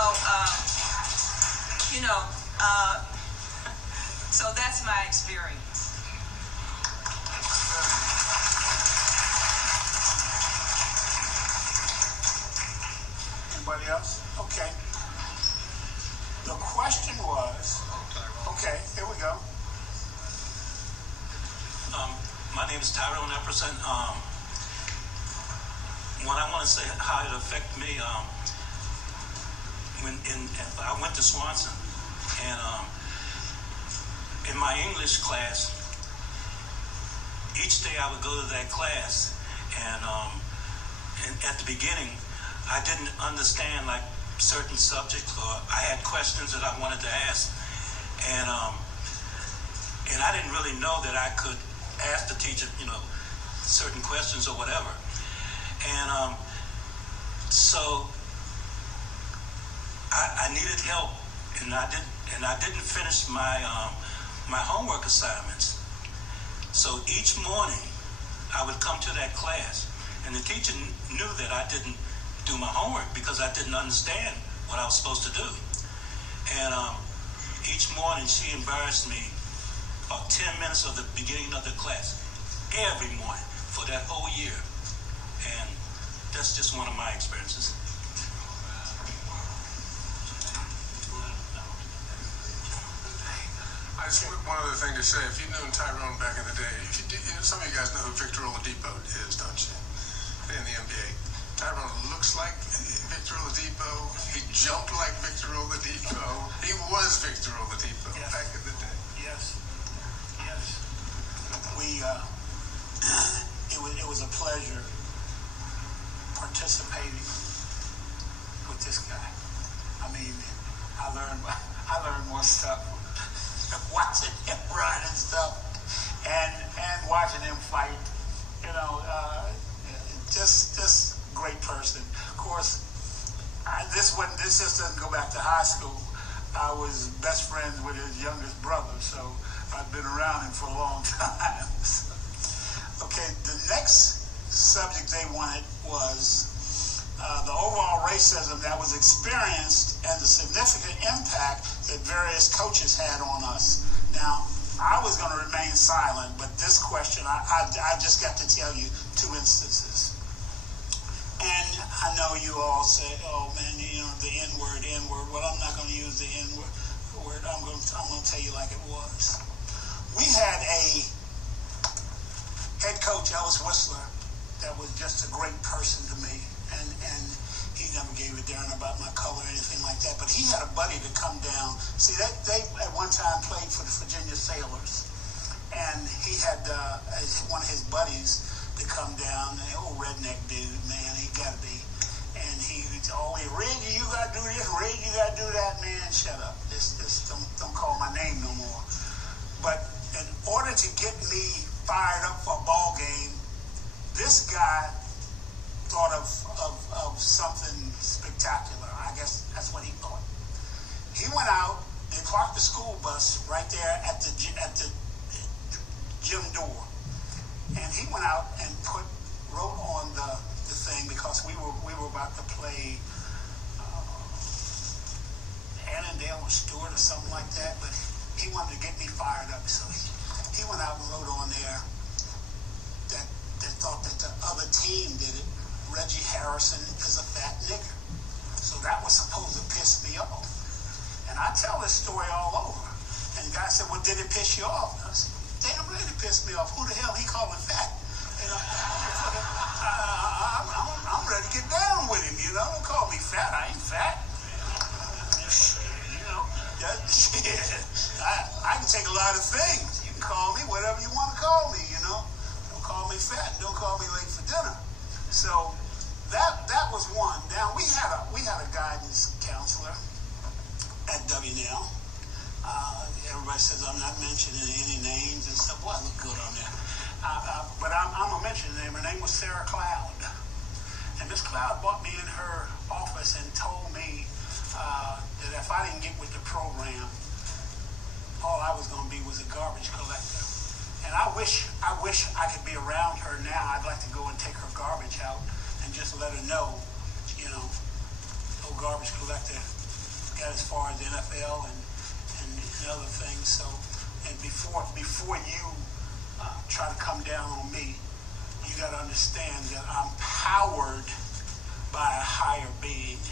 so that's my experience. Anybody else? Okay. The question was, okay, here we go. My name is Tyrone Epperson. What I want to say, how it affected me, I went to Swanson, and in my English class, each day I would go to that class, and at the beginning, I didn't understand like certain subjects, or I had questions that I wanted to ask, and I didn't really know that I could ask the teacher, certain questions or whatever. And so I needed help, and I didn't finish my my homework assignments. So each morning I would come to that class, and the teacher knew that I didn't do my homework because I didn't understand what I was supposed to do. And each morning she embarrassed me about 10 minutes of the beginning of the class every morning for that whole year. And that's just one of my experiences. I just one other thing to say. If you knew Tyrone back in the day, some of you guys know who Victor Oladipo is, don't you? In the NBA. Tyrone looks like Victor Oladipo. He jumped like Victor Oladipo. He was Victor Oladipo back in the day. Yes. It was a pleasure participating with this guy. I mean, I learned more stuff watching him run and stuff, and watching him fight. Just great person. Of course, this just doesn't go back to high school. I was best friends with his youngest brother, so I've been around him for a long time. Okay, the next subject they wanted was the overall racism that was experienced and the significant impact that various coaches had on us. Now, I was going to remain silent, but this question, I just got to tell you 2 instances. And I know you all say, oh man, the N-word. Well, I'm not going to use the N-word. I'm going to tell you like it was. We had a head coach, Ellis Whistler, that was just a great person to me. And a darn about my color or anything like that. But he had a buddy to come down. See, they at one time played for the Virginia Sailors. And he had one of his buddies to come down, an old redneck dude, man, he got to be. And he always, Reggie, you got to do this, Reggie, you got to do that. Man, shut up. This don't call my name no more. But in order to get me fired up for a ball game, this guy thought of something spectacular. I guess that's what he thought. He went out, they parked the school bus right there at the gym door, and he went out and wrote on the thing, because we were about to play Annandale or Stewart or something like that, but he wanted to get me fired up, so he went out and wrote on there that thought that the other team did it. Reggie Harrison is a fat nigger. So that was supposed to piss me off. And I tell this story all over. And the guy said, well, did it piss you off? And I said, damn right it pissed me off. Who the hell he calling fat? You know, I'm ready to get down with him, you know. Don't call me fat. I ain't fat. You know, I can take a lot of things. You can call me whatever you want to call me, you know. Don't call me fat. Don't call me late for dinner. So that was one. Now we had a guidance counselor at WNL. Everybody says I'm not mentioning any names and stuff. Boy, I look good on there. But I'm gonna mention her name. Her name was Sarah Cloud. And Miss Cloud brought me in her office and told me that if I didn't get with the program, all I was gonna be was a garbage collector. And I wish I could be around her now. I'd like to go and take her garbage out and just let her know, you know, old garbage collector got as far as the NFL and other things. So, and before you try to come down on me, you got to understand that I'm powered by a higher being.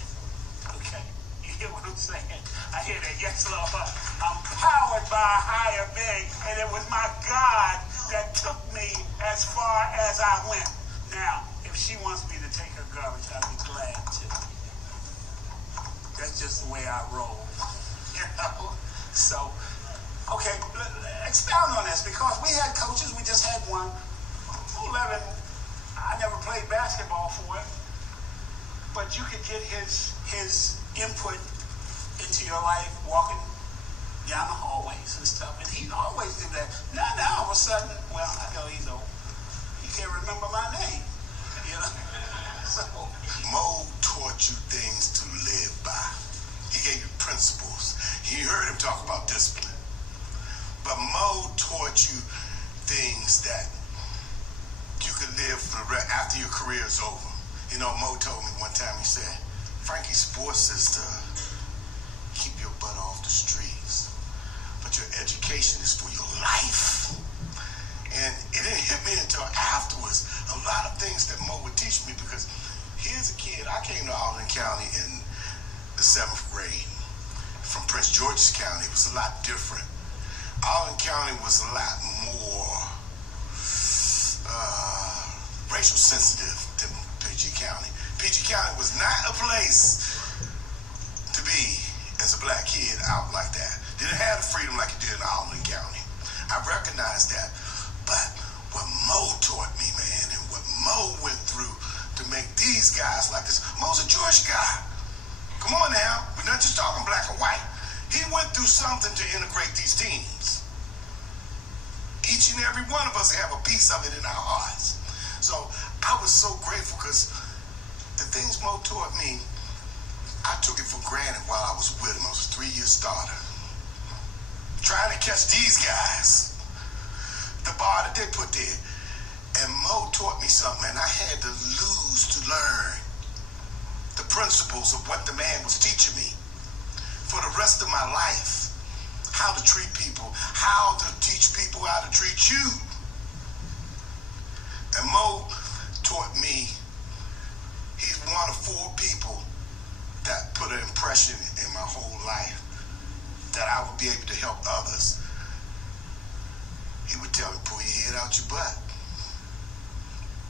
Okay, you hear what I'm saying? I hear that. Yes, Lord. I'm powered by a higher being, and it was my God that took me as far as I went. Now, if she wants me to take her garbage, I'd be glad to. That's just the way I roll, you know? So, okay, expound on this, because we had coaches, we just had one. Levin, I never played basketball for him, but you could get his input into your life walking down the hallways and stuff, and he'd always do that. Now all of a sudden, well, I know he's old. He can't remember my name, you know? So, Mo taught you things to live by. He gave you principles. You heard him talk about discipline. But Mo taught you things that you could live for after your career is over. You know, Mo told me one time, he said, Frankie, sports is to keep your butt off the streets. But your education is for your life. And it didn't hit me until afterwards. A lot of things that Mo would teach me, because here's a kid. I came to Arlington County in the 7th grade from Prince George's County. It was a lot different. Arlington County was a lot more racial sensitive than PG County. PG County was not a place to be as a black kid out like that. Didn't have the freedom like it did in Arlington County. I recognize that. But what Mo taught me, man, and what Mo went through to make these guys like this. Mo's a Jewish guy. Come on now. We're not just talking black or white. He went through something to integrate these teams. Each and every one of us have a piece of it in our hearts. So I was so grateful, because the things Mo taught me, I took it for granted while I was with him. I was a 3-year starter. Trying to catch these guys, the bar that they put there. And Mo taught me something, and I had to lose to learn the principles of what the man was teaching me for the rest of my life. How to treat people, how to teach people how to treat you. And Mo taught me, he's one of 4 people that put an impression in my whole life, that I would be able to help others. He would tell me, pull your head out your butt.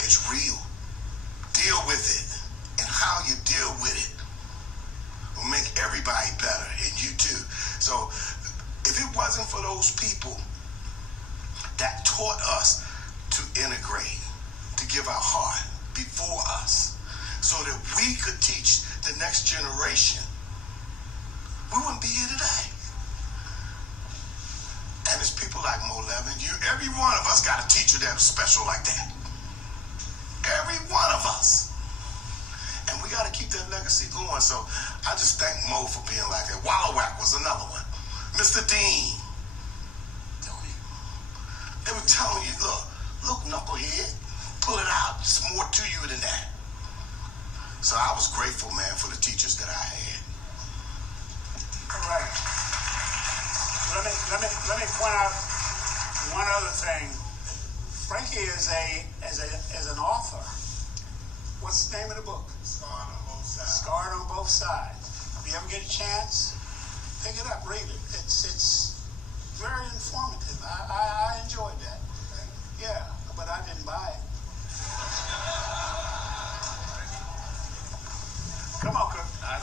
It's real. Deal with it. And how you deal with it for those people that taught us to integrate, to give our heart before us, so that we could teach the next generation, we wouldn't be here today. And it's people like Mo Levin. Every one of us got a teacher that was special like that. Every one of us. And we got to keep that legacy going. So I just thank Mo for being like that. Wallowak was another one. Mr. Dean. They were telling you, look, knucklehead, pull it out. There's more to you than that. So I was grateful, man, for the teachers that I had. All right. Let me point out one other thing. Frankie is an author. What's the name of the book? Scarred on Both Sides. Scarred on Both Sides. If you ever get a chance, pick it up, read it. It's very informative. I enjoyed that. Yeah, but I didn't buy it. Come on, Cook. I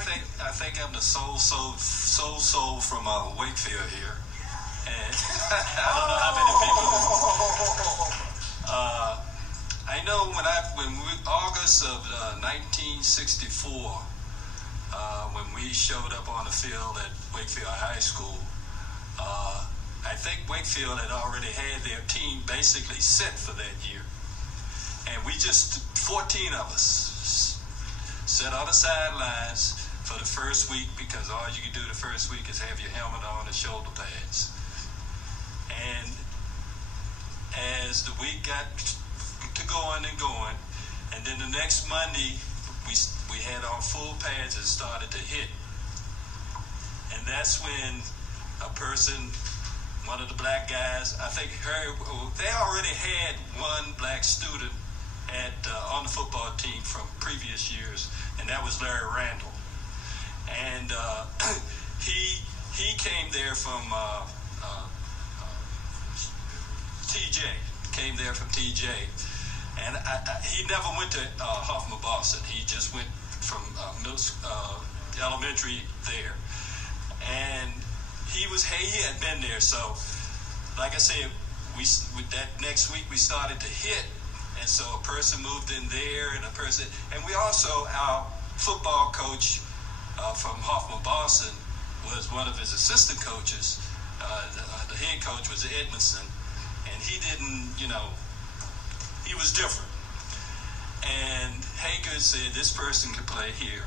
think I'm the sole soul from Wakefield here, and I don't know how many people. I know when August of 1964, when we showed up on the field at Wakefield High School, I think Wakefield had already had their team basically set for that year, and we just 14 of us sat on the sidelines for the first week, because all you can do the first week is have your helmet on and shoulder pads. And as the week got to going, and then the next Monday we had on full pads and started to hit. And that's when a person, one of the black guys, I think they already had one black student on the football team from previous years, and that was Larry Randall. And he came there from TJ. Came there from TJ, and he never went to Hoffman Boston. He just went from elementary there, and he had been there. So, like I said, that next week we started to hit. And so a person moved in there, and we also, our football coach from Hoffman Boston was one of his assistant coaches. The head coach was Edmondson, and he didn't, he was different. And Haygood said this person could play here,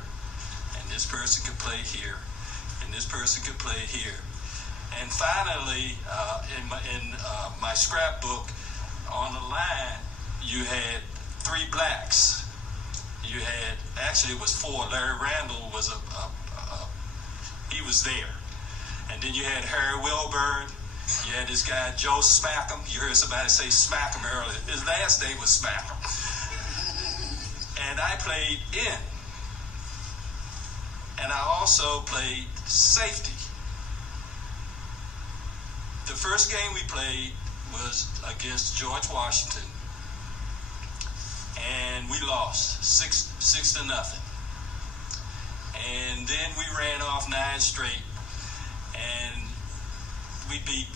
and this person could play here, and this person could play here. And finally, in my scrapbook, on the line, you had 3 blacks. You had, actually it was 4. Larry Randall was he was there. And then you had Harry Wilburn. You had this guy, Joe Smackham. You heard somebody say Smackham earlier. His last name was Smackham. And I played in. And I also played safety. The first game we played was against George Washington. And we lost 6-0. And then we ran off 9 straight, and we beat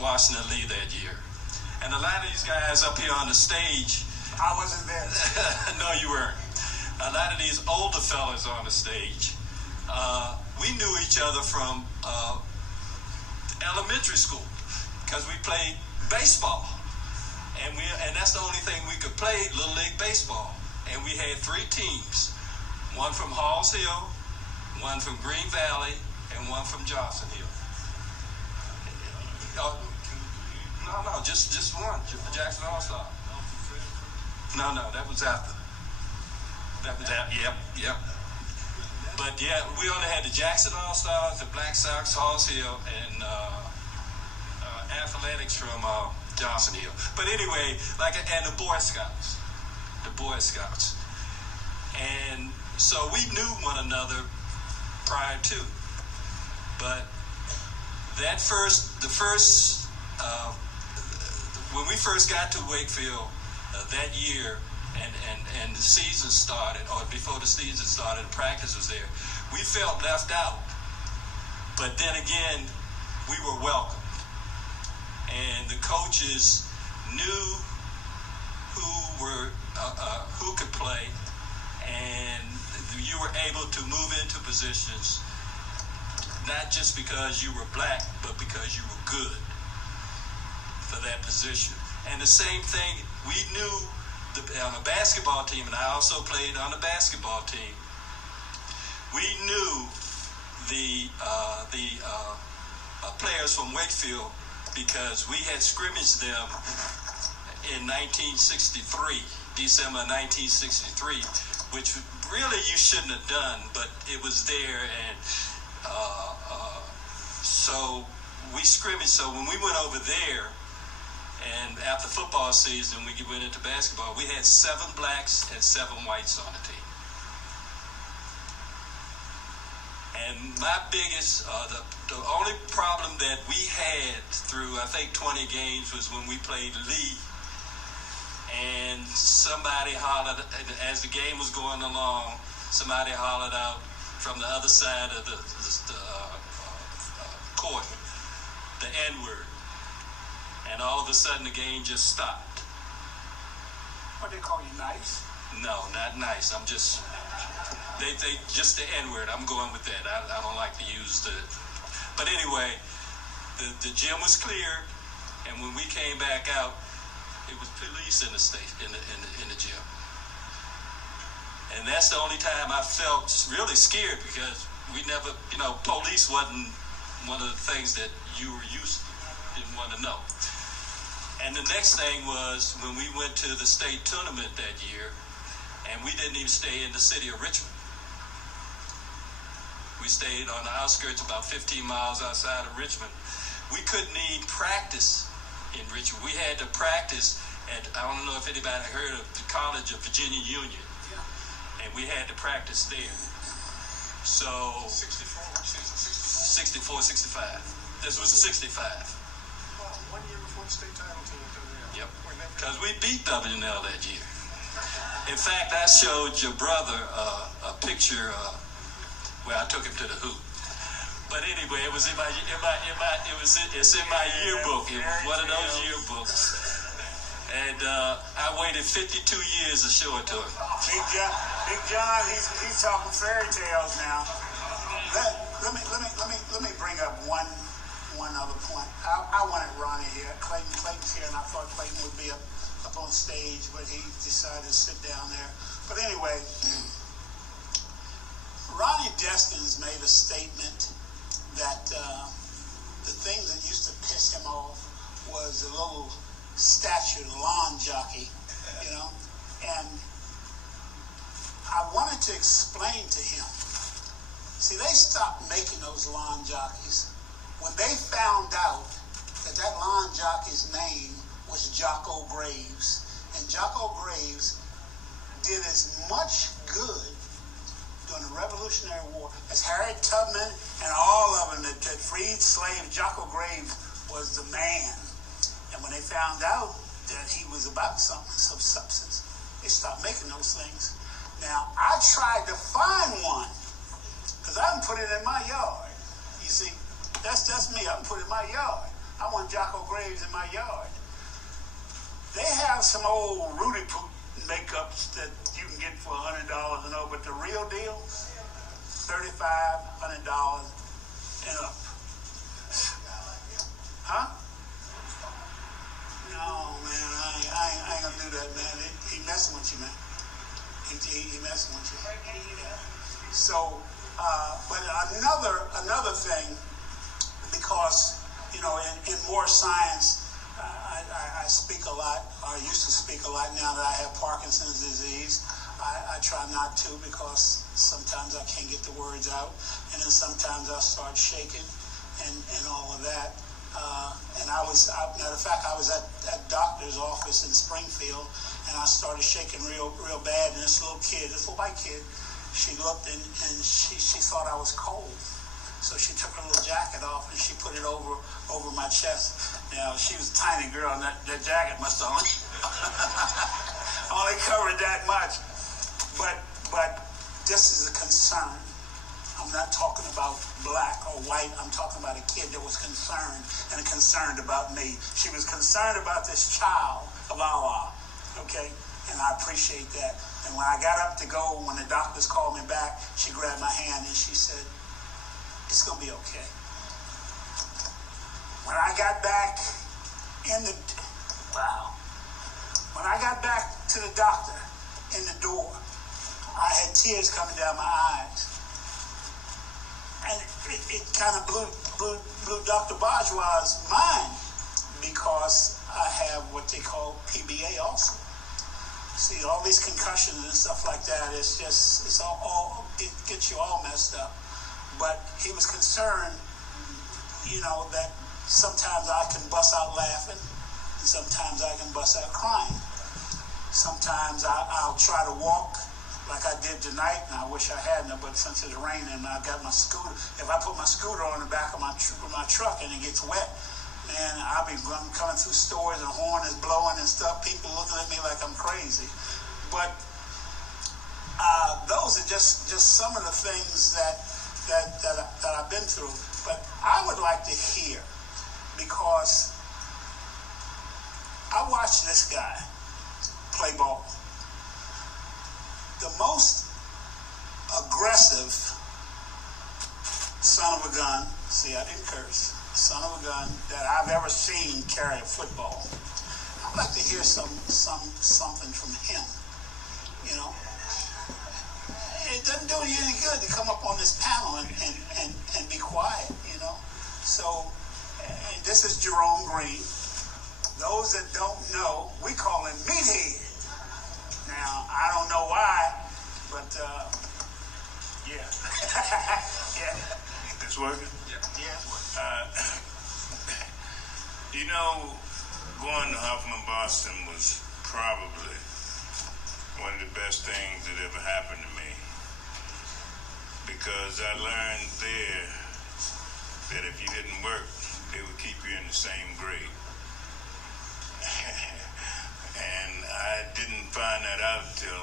Washington Lee that year. And a lot of these guys up here on the stage, I wasn't there. No, you weren't. A lot of these older fellas on the stage, we knew each other from elementary school, because we played baseball. And that's the only thing we could play, Little League baseball. And we had 3 teams. One from Halls Hill, one from Green Valley, and one from Johnson Hill. No, just one, Jackson All-Star. No, that was after. Yep. But yeah, we only had the Jackson All-Stars, the Black Sox, Halls Hill, and athletics from Johnson Hill. But anyway, and the Boy Scouts. And so we knew one another prior to. But when we first got to Wakefield that year, and the season started, or before the season started, practice was there, we felt left out. But then again, we were welcomed. and the coaches knew who could play, and you were able to move into positions not just because you were black, but because you were good for that position. And the same thing, we knew on a basketball team, and I also played on the basketball team, we knew the players from Wakefield because we had scrimmaged them in 1963, December 1963, which really you shouldn't have done, but it was there, and so we scrimmaged. So when we went over there, and after football season, we went into basketball, we had 7 blacks and 7 whites on the team. And my biggest, the only problem that we had through, I think, 20 games was when we played Lee. And somebody hollered, as the game was going along, somebody hollered out from the other side of the court, the N-word. And all of a sudden the game just stopped. What, they call you nice? No, not nice. I'm just, they just the N-word. I'm going with that. I don't like to use the, but anyway, the gym was clear, and when we came back out, it was police in the in the gym. And that's the only time I felt really scared, because we never, police wasn't one of the things that you were used to, didn't want to know. And the next thing was when we went to the state tournament that year, and we didn't even stay in the city of Richmond. We stayed on the outskirts, about 15 miles outside of Richmond. We couldn't even practice in Richmond. We had to practice at, I don't know if anybody heard of the College of Virginia Union. And we had to practice there. So 64, 65. This was a 65. Well, 1 year before the state title team. Yep. Because we beat WNL that year. In fact, I showed your brother a picture where I took him to the hoop. But anyway, it was in my it's in my yearbook. It was one of those yearbooks. And I waited 52 years to show it to him. Big John, he's talking fairy tales now. Let me bring up one other point. I wanted Ronnie here. Clayton's here, and I thought Clayton would be up on stage, but he decided to sit down there. But anyway, Ronnie Deskins made a statement that the thing that used to piss him off was a little statue, lawn jockey, and I wanted to explain to him. See, they stopped making those lawn jockeys when they found out that lawn jockey's name was Jocko Graves, and Jocko Graves did as much good during the Revolutionary War as Harriet Tubman and all of them that freed slaves. Jocko Graves was the man. And when they found out that he was about some substance, they stopped making those things. Now, I tried to find one, because I didn't put it in my yard. You see, that's me. I didn't put it in my yard. I want Jocko Graves in my yard. They have some old Rudy Poot makeups that you can get for $100 and over, but the real deal, $3,500 and up. Huh? No, man, I ain't gonna do that, man. He messing with you, man. He messing with you. So, but another thing, because in more science, I speak a lot. I used to speak a lot. Now that I have Parkinson's disease, I try not to, because sometimes I can't get the words out, and then sometimes I start shaking and all of that. And matter of fact, I was at that doctor's office in Springfield, and I started shaking real bad. And this little white kid, she looked and she thought I was cold. So she took her little jacket off and she put it over my chest. Now, she was a tiny girl, and that jacket must have only covered that much. But this is a concern. I'm not talking about black or white. I'm talking about a kid that was concerned about me. She was concerned about this child of Allah, okay? And I appreciate that. And when I got up to go, when the doctors called me back, she grabbed my hand and she said, it's going to be okay. When I got back when I got back to the doctor in the door, I had tears coming down my eyes. And it kind of blew Dr. Bourgeois' mind, because I have what they call PBA also. See, all these concussions and stuff like that, it gets you all messed up. But he was concerned, that sometimes I can bust out laughing, and sometimes I can bust out crying. Sometimes I'll try to walk like I did tonight, and I wish I hadn't, but since it's raining and I got my scooter, if I put my scooter on the back of my truck and it gets wet, man, I'm coming through stores and the horn is blowing and stuff, people looking at me like I'm crazy. But those are just some of the things that I've been through. But I would like to hear, because I watched this guy play ball. The most aggressive son of a gun, see, I didn't curse, son of a gun that I've ever seen carry a football. I'd like to hear something from him, It doesn't do you any good to come up on this panel and be quiet, So, this is Jerome Green. Those that don't know, we call him Meathead. Now, I don't know why, but, yeah. Yeah. It's working? Yeah, it's working. Going to Huffman, Boston was probably one of the best things that ever happened to me, because I learned there that if you didn't work, they would keep you in the same grade. And I didn't find that out until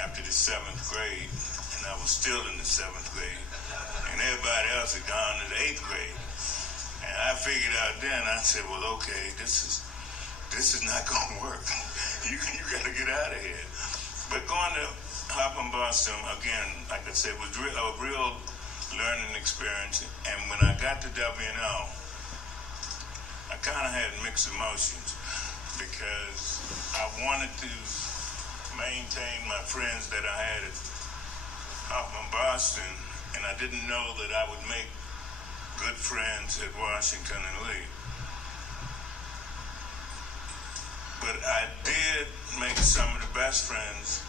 after the 7th grade, and I was still in the 7th grade, and everybody else had gone to the 8th grade. And I figured out then, I said, well, okay, this is not going to work. You got to get out of here. But going to Huffman, Boston, again, like I said, was a real learning experience. And when I got to W&L, I kind of had mixed emotions, because I wanted to maintain my friends that I had at Huffman, Boston, and I didn't know that I would make good friends at Washington and Lee. But I did make some of the best friends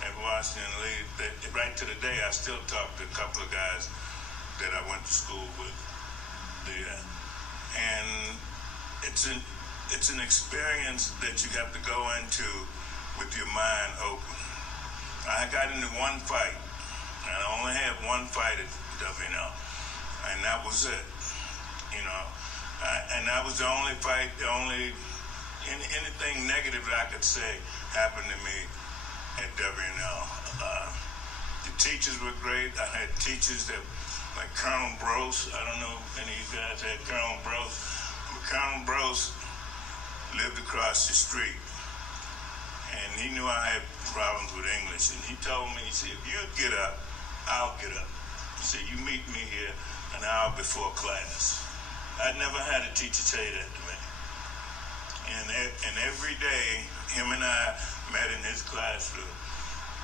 at Washington and Lee. That right to the day, I still talk to a couple of guys that I went to school with there. And it's an experience that you have to go into with your mind open. I got into one fight, and I only had one fight at W&L, and that was it. And that was the only fight, anything negative that I could say happened to me at W&L. The teachers were great. I had teachers that, like Colonel Brose. I don't know if any of you guys had Colonel Brose. But Colonel Brose lived across the street, and he knew I had problems with English, and he told me, he said, if you get up, I'll get up. He said, you meet me here an hour before class. I'd never had a teacher say that to me. And every day, him and I met in his classroom.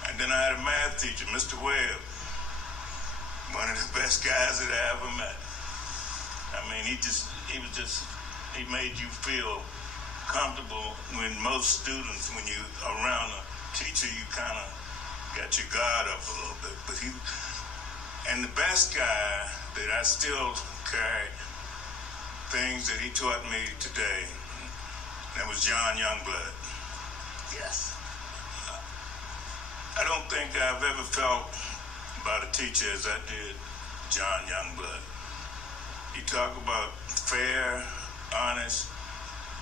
And then I had a math teacher, Mr. Webb, one of the best guys that I ever met. I mean, he made you feel comfortable. When most students, when you around a teacher, you kind of got your guard up a little bit. But and the best guy that I still carry things that he taught me today, that was John Youngblood. Yes. I don't think I've ever felt about a teacher as I did John Youngblood. He talked about fair, honest,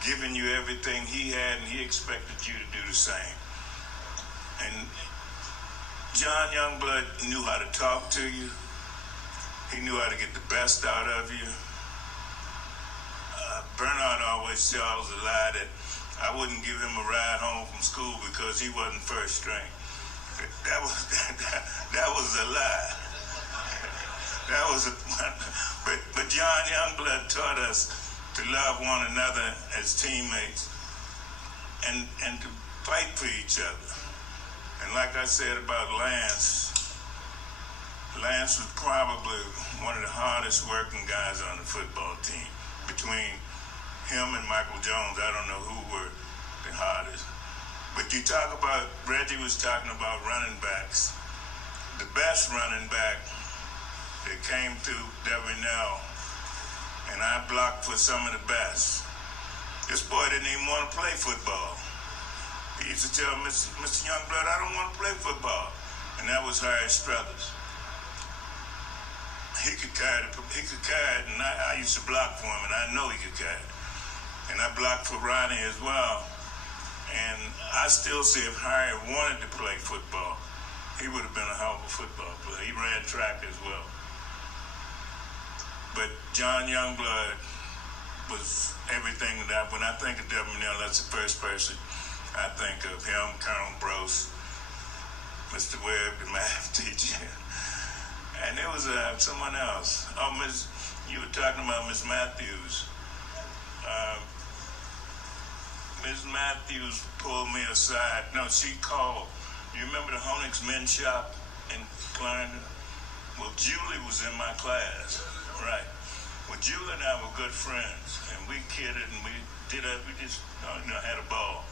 giving you everything he had, and he expected you to do the same. And John Youngblood knew how to talk to you. He knew how to get the best out of you. Bernard always tells a lie that I wouldn't give him a ride home from school because he wasn't first string. That was a lie. That was but John Youngblood taught us to love one another as teammates and to fight for each other. And like I said about Lance was probably one of the hardest working guys on the football team. Between him and Michael Jones, I don't know who were the hardest. But you talk about, Reggie was talking about running backs. The best running back that came through Devinell, and I blocked for some of the best. This boy didn't even want to play football. He used to tell Mr. Youngblood, I don't want to play football. And that was Harry Struthers. He could carry it, and I used to block for him, and I know he could carry it. And I blocked for Ronnie as well. And I still say if Harry wanted to play football, he would have been a hell of a football player. He ran track as well. But John Youngblood was everything that when I think of Devinell, that's the first person I think of. Him, Colonel Brose, Mr. Webb, the math teacher. And there was someone else. Oh, you were talking about Miss Matthews. Miss Matthews pulled me aside. No, she called. You remember the Honix Men's Shop in Clarendon? Well, Julie was in my class, right? Well, Julie and I were good friends, and we kidded, and we just had a ball.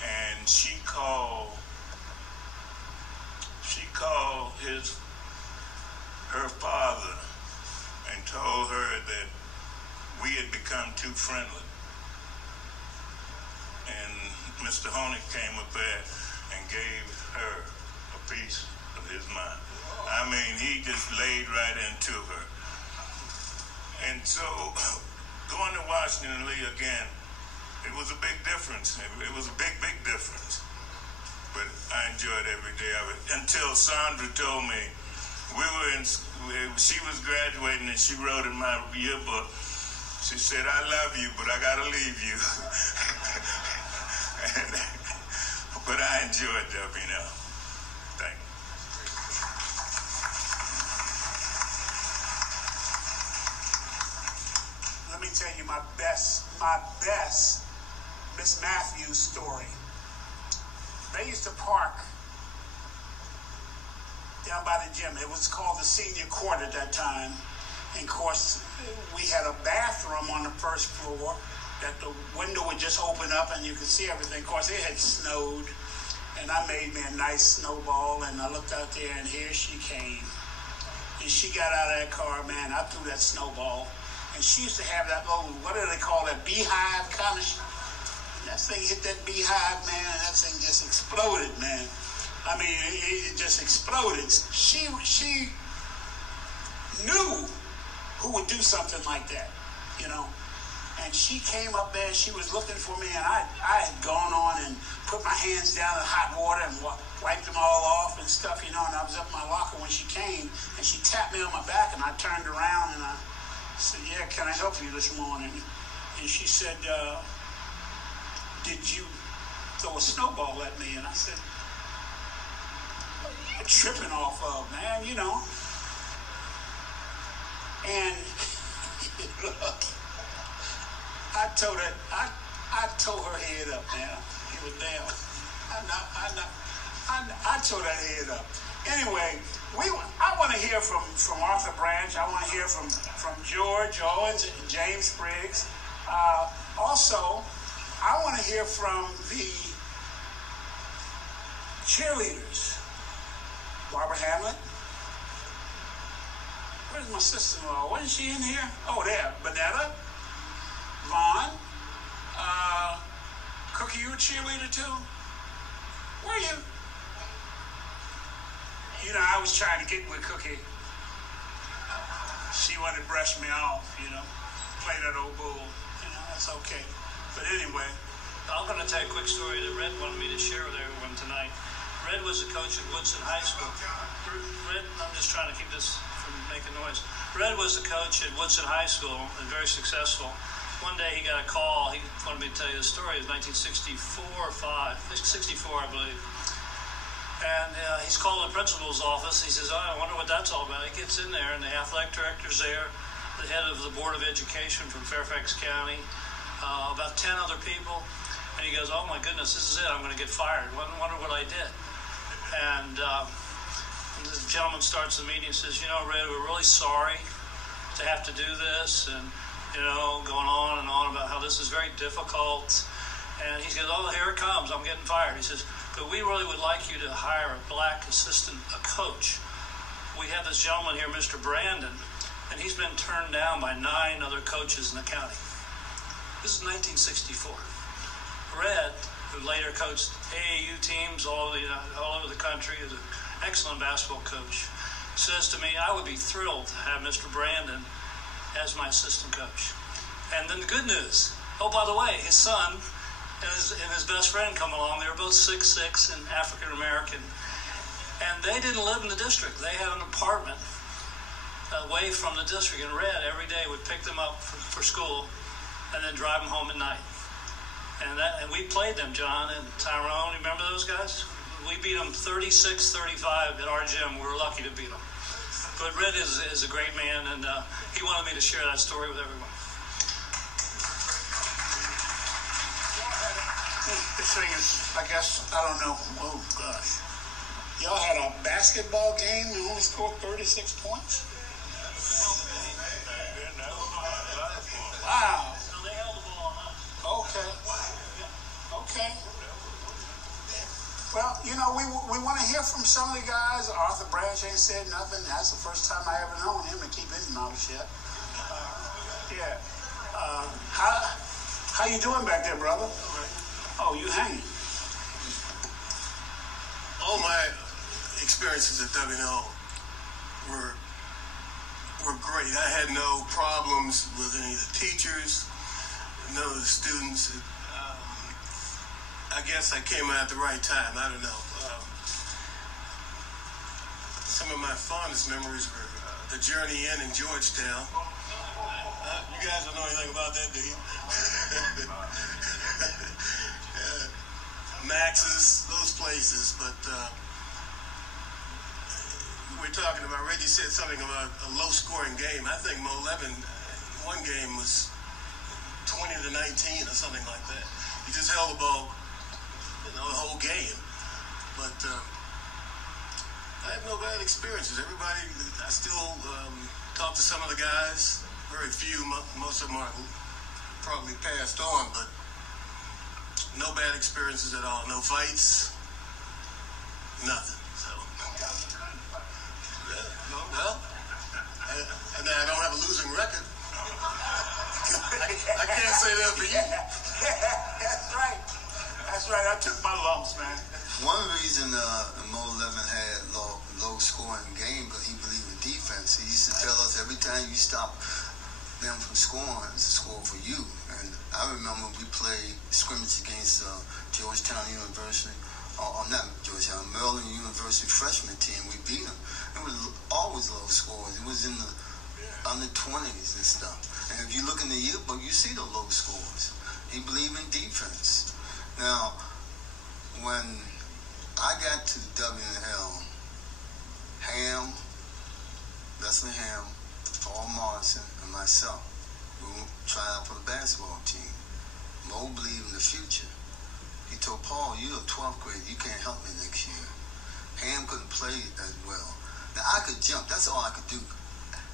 And she called her father and told her that we had become too friendly. And Mr. Honig came up there and gave her a piece of his mind. I mean, he just laid right into her. And so, going to Washington Lee again, it was a big difference. It was a big, big difference. But I enjoyed every day of it. Until Sandra told me, she was graduating and she wrote in my yearbook, she said, I love you, but I gotta leave you. But I enjoyed Devinell. Thank you. Let me tell you my best Miss Matthews story. They used to park down by the gym. It was called the senior court at that time. And of course, we had a bathroom on the first floor that the window would just open up and you could see everything. Of course, it had snowed, and I made me a nice snowball, and I looked out there, and here she came. And she got out of that car, man. I threw that snowball. And she used to have that little, what do they call that, beehive kind of that thing hit that beehive, man, and that thing just exploded, man. I mean, it just exploded. She knew who would do something like that, you know. And she came up there, she was looking for me, and I had gone on and put my hands down in hot water and wiped them all off and stuff, you know, and I was up in my locker when she came, and she tapped me on my back, and I turned around, and I said, yeah, can I help you this morning? And she said, did you throw a snowball at me? And I said, what are you tripping off of, man, you know? And I tore her head up, man. It was damn. I tore that head up. Anyway, I want to hear from Arthur Branch. I want to hear from George Owens and James Briggs. Also, I want to hear from the cheerleaders. Barbara Hamlet. Where's my sister-in-law? Wasn't she in here? Oh, there. Bonetta. Vaughn. Cookie, you a cheerleader too? Were you? You know, I was trying to get with Cookie. She wanted to brush me off, you know. Play that old bull. You know, that's okay. But anyway. I'm going to tell you a quick story that Red wanted me to share with everyone tonight. Red was a coach at Woodson High School. Red, I'm just trying to keep this for and making noise. Red was the coach at Woodson High School and very successful. One day he got a call. He wanted me to tell you the story. It was 1964 or 64, I believe. And he's called the principal's office. He says, I wonder what that's all about. He gets in there, and the athletic director's there, the head of the Board of Education from Fairfax County, about 10 other people. And he goes, oh, my goodness, this is it. I'm going to get fired. Wonder what I did. And the gentleman starts the meeting and says, you know, Red, we're really sorry to have to do this. And, you know, going on and on about how this is very difficult. And he goes, oh, here it comes. I'm getting fired. He says, but we really would like you to hire a black assistant, a coach. We have this gentleman here, Mr. Brandon, and he's been turned down by 9 other coaches in the county. This is 1964. Red, who later coached AAU teams all over the country, is an excellent basketball coach, says to me, I would be thrilled to have Mr. Brandon as my assistant coach. And then the good news, oh, by the way, his son and his best friend come along. They were both 6'6" and African American. And they didn't live in the district. They had an apartment away from the district. And Red every day would pick them up for school and then drive them home at night. And we played them, John and Tyrone. Remember those guys? We beat them 36-35 at our gym. We were lucky to beat them. But Red is a great man, and he wanted me to share that story with everyone. This thing is, I guess, I don't know. Oh, gosh. Y'all had a basketball game and only scored 36 points? Wow. Okay. Well, you know, we want to hear from some of the guys. Arthur Branch ain't said nothing. That's the first time I ever known him to keep his mouth shut. How you doing back there, brother? Oh, you hanging? All my experiences at WNL were great. I had no problems with any of the teachers, none of the students. I guess I came out at the right time. I don't know. Some of my fondest memories were the Journey Inn in Georgetown. You guys don't know anything about that, do you? Max's, those places. But we're talking about, Reggie said something about a low-scoring game. I think Mo Levin, one game was 20-19 or something like that. He just held the ball, the whole game. But I have no bad experiences. Everybody, I still talk to some of the guys. Very few, most of them are probably passed on, but no bad experiences at all. No fights, nothing. So, well, and I don't have a losing record. I can't say that for you. That's right. That's right. I took my lumps, man. One reason Mo Levin had low scoring game, because he believed in defense. He used to tell us every time you stop them from scoring, it's a score for you. And I remember we played scrimmage against Georgetown University, not Georgetown, Maryland University freshman team. We beat them. It was always low scores. It was in the under 20s and stuff. And if you look in the yearbook, you see the low scores. He believed in defense. Now, when I got to WNL, Hamm, Leslie Hamm, Paul Morrison, and myself, we tried out for the basketball team. Mo believed in the future. He told Paul, you're a 12th grade, you can't help me next year. Hamm couldn't play as well. Now, I could jump, that's all I could do.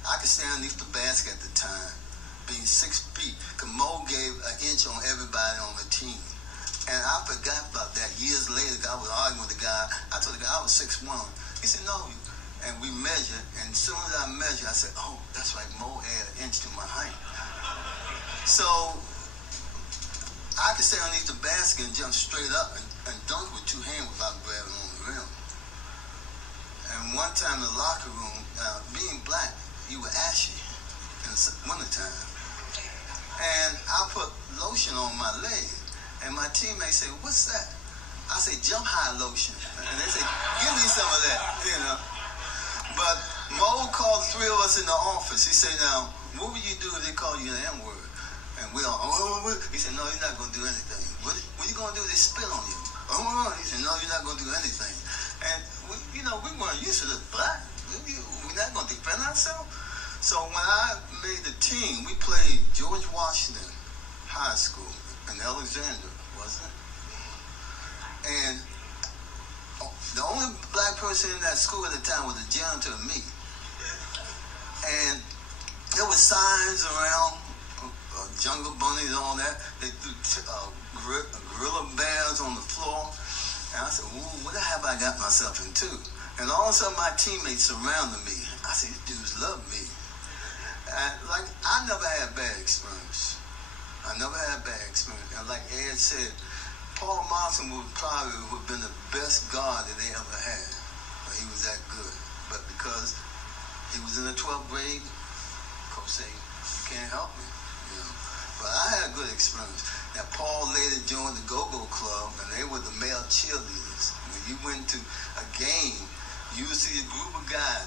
I could stand underneath the basket at the time, being 6 feet, because Mo gave an inch on everybody on the team. And I forgot about that. Years later, I was arguing with the guy. I told the guy I was 6'1". He said, no. And we measured, and as soon as I measured, I said, oh, that's right, Mo added an inch to my height. So I could stand underneath the basket and jump straight up and dunk with 2 hands without grabbing on the rim. And one time in the locker room, being black, you were ashy in the wintertime. And I put lotion on my leg. And my teammates say, what's that? I say, jump high lotion. And they say, give me some of that, you know. But Mo called the three of us in the office. He said, now, what would you do if they call you an M-word? And we all, he said, no, you're not going to do anything. What are you going to do if they spit on you? He said, no, you're not going to do anything. And, we weren't used to the black. We're not going to defend ourselves. So when I made the team, we played George Washington High School in Alexander, wasn't it? And the only black person in that school at the time was the janitor and me. And there were signs around, jungle bunnies and all that. They threw gorilla bears on the floor. And I said, ooh, what have I got myself into? And all of a sudden my teammates surrounded me. I said, these dudes love me. And I never had bad experience. And like Ed said, Paul Martin would probably have been the best guard that they ever had. But he was that good. But because he was in the 12th grade, Coach said, you can't help me. But I had a good experience. Now, Paul later joined the Go-Go Club, and they were the male cheerleaders. When you went to a game, you would see a group of guys.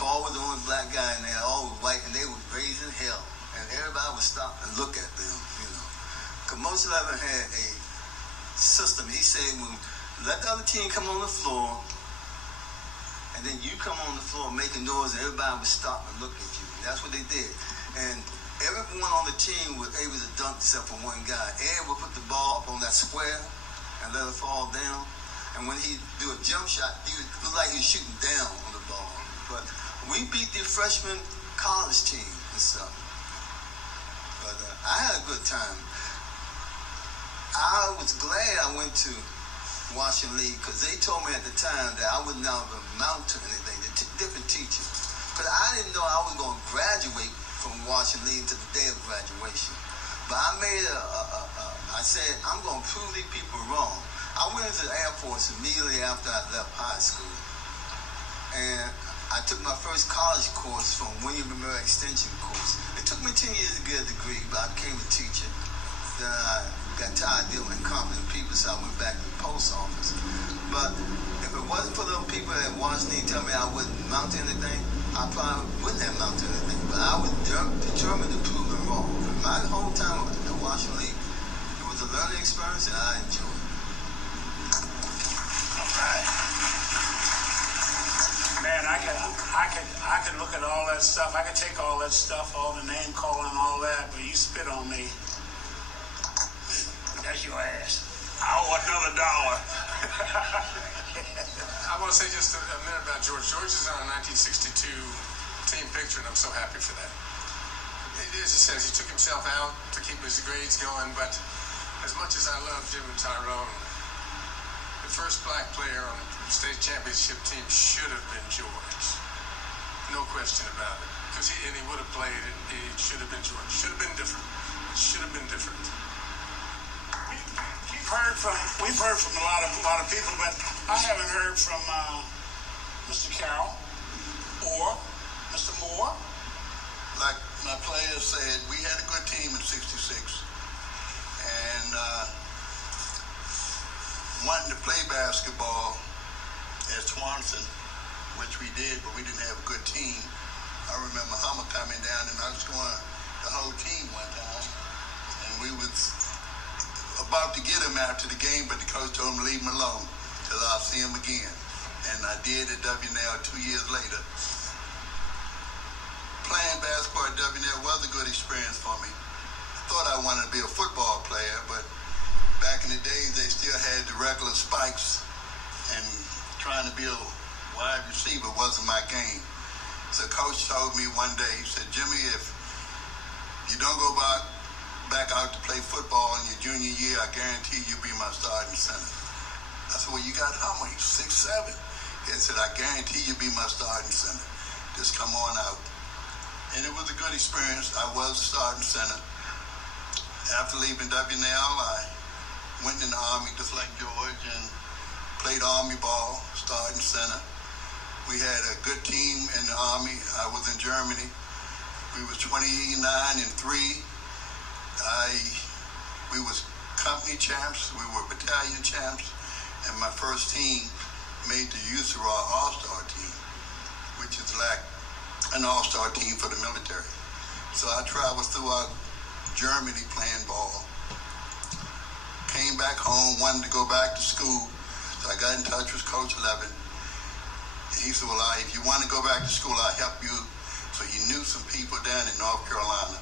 Paul was the only black guy, and they all were white, and they were raising hell. And everybody would stop and look at them, Coach Morris Levin had a system. He said, let the other team come on the floor, and then you come on the floor making noise, and everybody would stop and look at you. And that's what they did. And everyone on the team was able to dunk except for one guy. Ed would put the ball up on that square and let it fall down. And when he do a jump shot, he would look like he was shooting down on the ball. But we beat the freshman college team and stuff. But I had a good time. I was glad I went to Washington League because they told me at the time that I would not amount to anything. Different teachers. Because I didn't know I was going to graduate from Washington League to the day of graduation. But I made I said, I'm going to prove these people wrong. I went into the Air Force immediately after I left high school. And I took my first college course from William & Mary Extension course. It took me 10 years to get a degree, but I became a teacher. Then I got tired of dealing with incompetent people, so I went back to the post office. But if it wasn't for those people at Washington tell me I wouldn't amount to anything, I probably wouldn't have amounted to anything. But I was determined to prove them wrong. My whole time at Washington League, it was a learning experience, and I enjoyed it. All right. Man, I could look at all that stuff. I could take all that stuff, all the name calling and all that, but you spit on me. That's your ass. I owe another $1. I want to say just a minute about George. George is on a 1962 team picture, and I'm so happy for that. As he says, he took himself out to keep his grades going, but as much as I love Jim and Tyrone, the first black player on the state championship team should have been George. No question about it. Because he would have played, it should have been George. Should have been different. Should have been different. We've heard from a lot of people, but I haven't heard from Mr. Carroll or Mr. Moore. Like my players said, we had a good team in '66, and wanting to play basketball at Swanson, which we did, but we didn't have a good team. I remember Hummer coming down, and I was going the whole team one time, and we was about to get him after the game, but the coach told him to leave him alone till I'll see him again. And I did at WNL 2 years later. Playing basketball at WNL was a good experience for me. I thought I wanted to be a football player, but back in the days, they still had the regular spikes, and trying to be a wide receiver wasn't my game. So coach told me one day, he said, Jimmy, if you don't go back out to play football in your junior year, I guarantee you'll be my starting center. I said, well, you got how many? 6'7". He said, I guarantee you'll be my starting center. Just come on out. And it was a good experience. I was the starting center. After leaving WNL, I went in the Army just like George and played Army ball, starting center. We had a good team in the Army. I was in Germany. We was 29-3. We was company champs. We were battalion champs. And my first team made the USARA All-Star team, which which is like an all-star team for the military. So I traveled throughout Germany playing ball. Came back home, wanted to go back to school. So I got in touch with Coach Levin. He said, well, if you want to go back to school, I'll help you. So he knew some people down in North Carolina.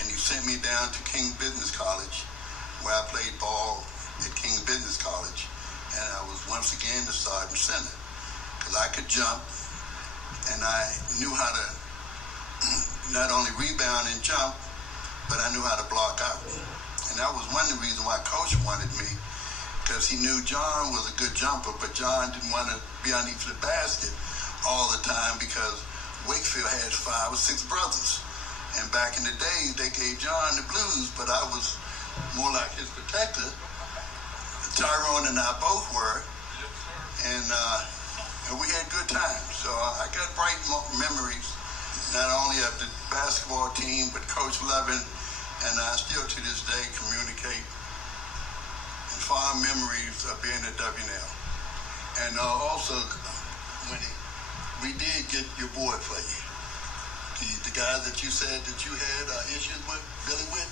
And he sent me down to King Business College, where I played ball at King Business College. And I was once again the starting center, because I could jump, and I knew how to not only rebound and jump, but I knew how to block out. And that was one of the reasons why Coach wanted me, because he knew John was a good jumper, but John didn't want to be underneath the basket all the time, because Wakefield had 5 or 6 brothers. And back in the days, they gave John the blues, but I was more like his protector. Tyrone and I both were, and we had good times. So I got bright memories, not only of the basketball team, but Coach Levin, and I still to this day communicate and fond memories of being at WNL. And also, Winnie, we did get your boy for you. The guy that you said that you had issues with, Billy Witt.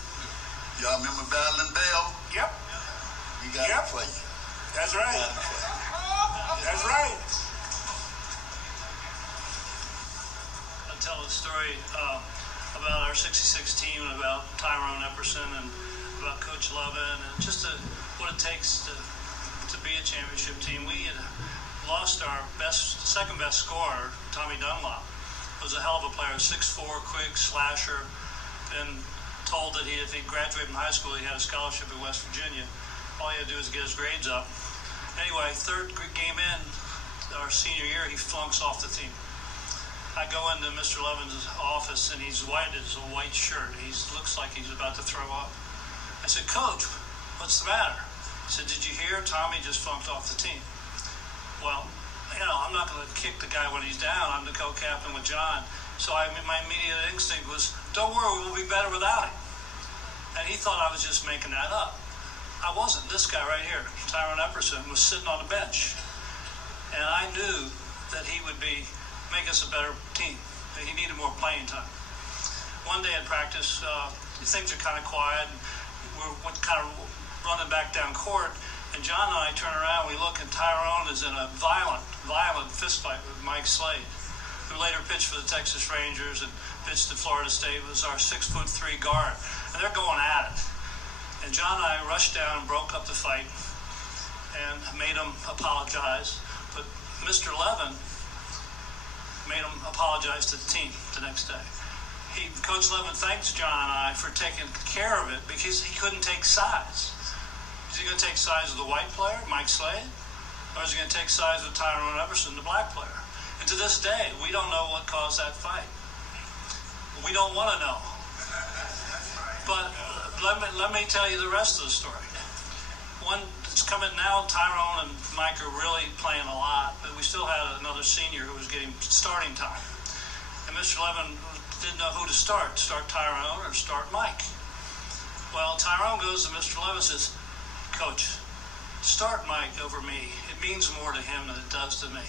Y'all remember Battling Bell? Yep. We got it for you. That's right. That's right. I'll tell a story about our 66 team and about Tyrone Epperson and about Coach Levin and just what it takes to be a championship team. We had lost our second best scorer, Tommy Dunlop. Was a hell of a player, 6'4", quick, slasher, and told that if he graduated from high school, he had a scholarship at West Virginia. All he had to do is get his grades up. Anyway, third game in, our senior year, he flunks off the team. I go into Mr. Levin's office, and he's white as a white shirt. He looks like he's about to throw up. I said, Coach, what's the matter? He said, did you hear? Tommy just flunked off the team. Well, I'm not going to kick the guy when he's down. I'm the co-captain with John. So my immediate instinct was, don't worry, we'll be better without him. And he thought I was just making that up. I wasn't. This guy right here, Tyrone Epperson, was sitting on the bench. And I knew that he would make us a better team. He needed more playing time. One day at practice, things are kind of quiet. We're kind of running back down court. And John and I turn around, we look, and Tyrone is in a violent fist fight with Mike Slade, who later pitched for the Texas Rangers and pitched at Florida State, was our 6'3" guard. And they're going at it. And John and I rushed down and broke up the fight and made him apologize. But Mr. Levin made him apologize to the team the next day. Coach Levin thanks John and I for taking care of it because he couldn't take sides. Is he going to take sides with the white player, Mike Slade? Or is he going to take sides with Tyrone Epperson, the black player? And to this day, we don't know what caused that fight. We don't want to know. But let me tell you the rest of the story. One that's coming now, Tyrone and Mike are really playing a lot, but we still had another senior who was getting starting time. And Mr. Levin didn't know who to start Tyrone or start Mike. Well, Tyrone goes to Mr. Levin and says, Coach, start Mike over me. It means more to him than it does to me.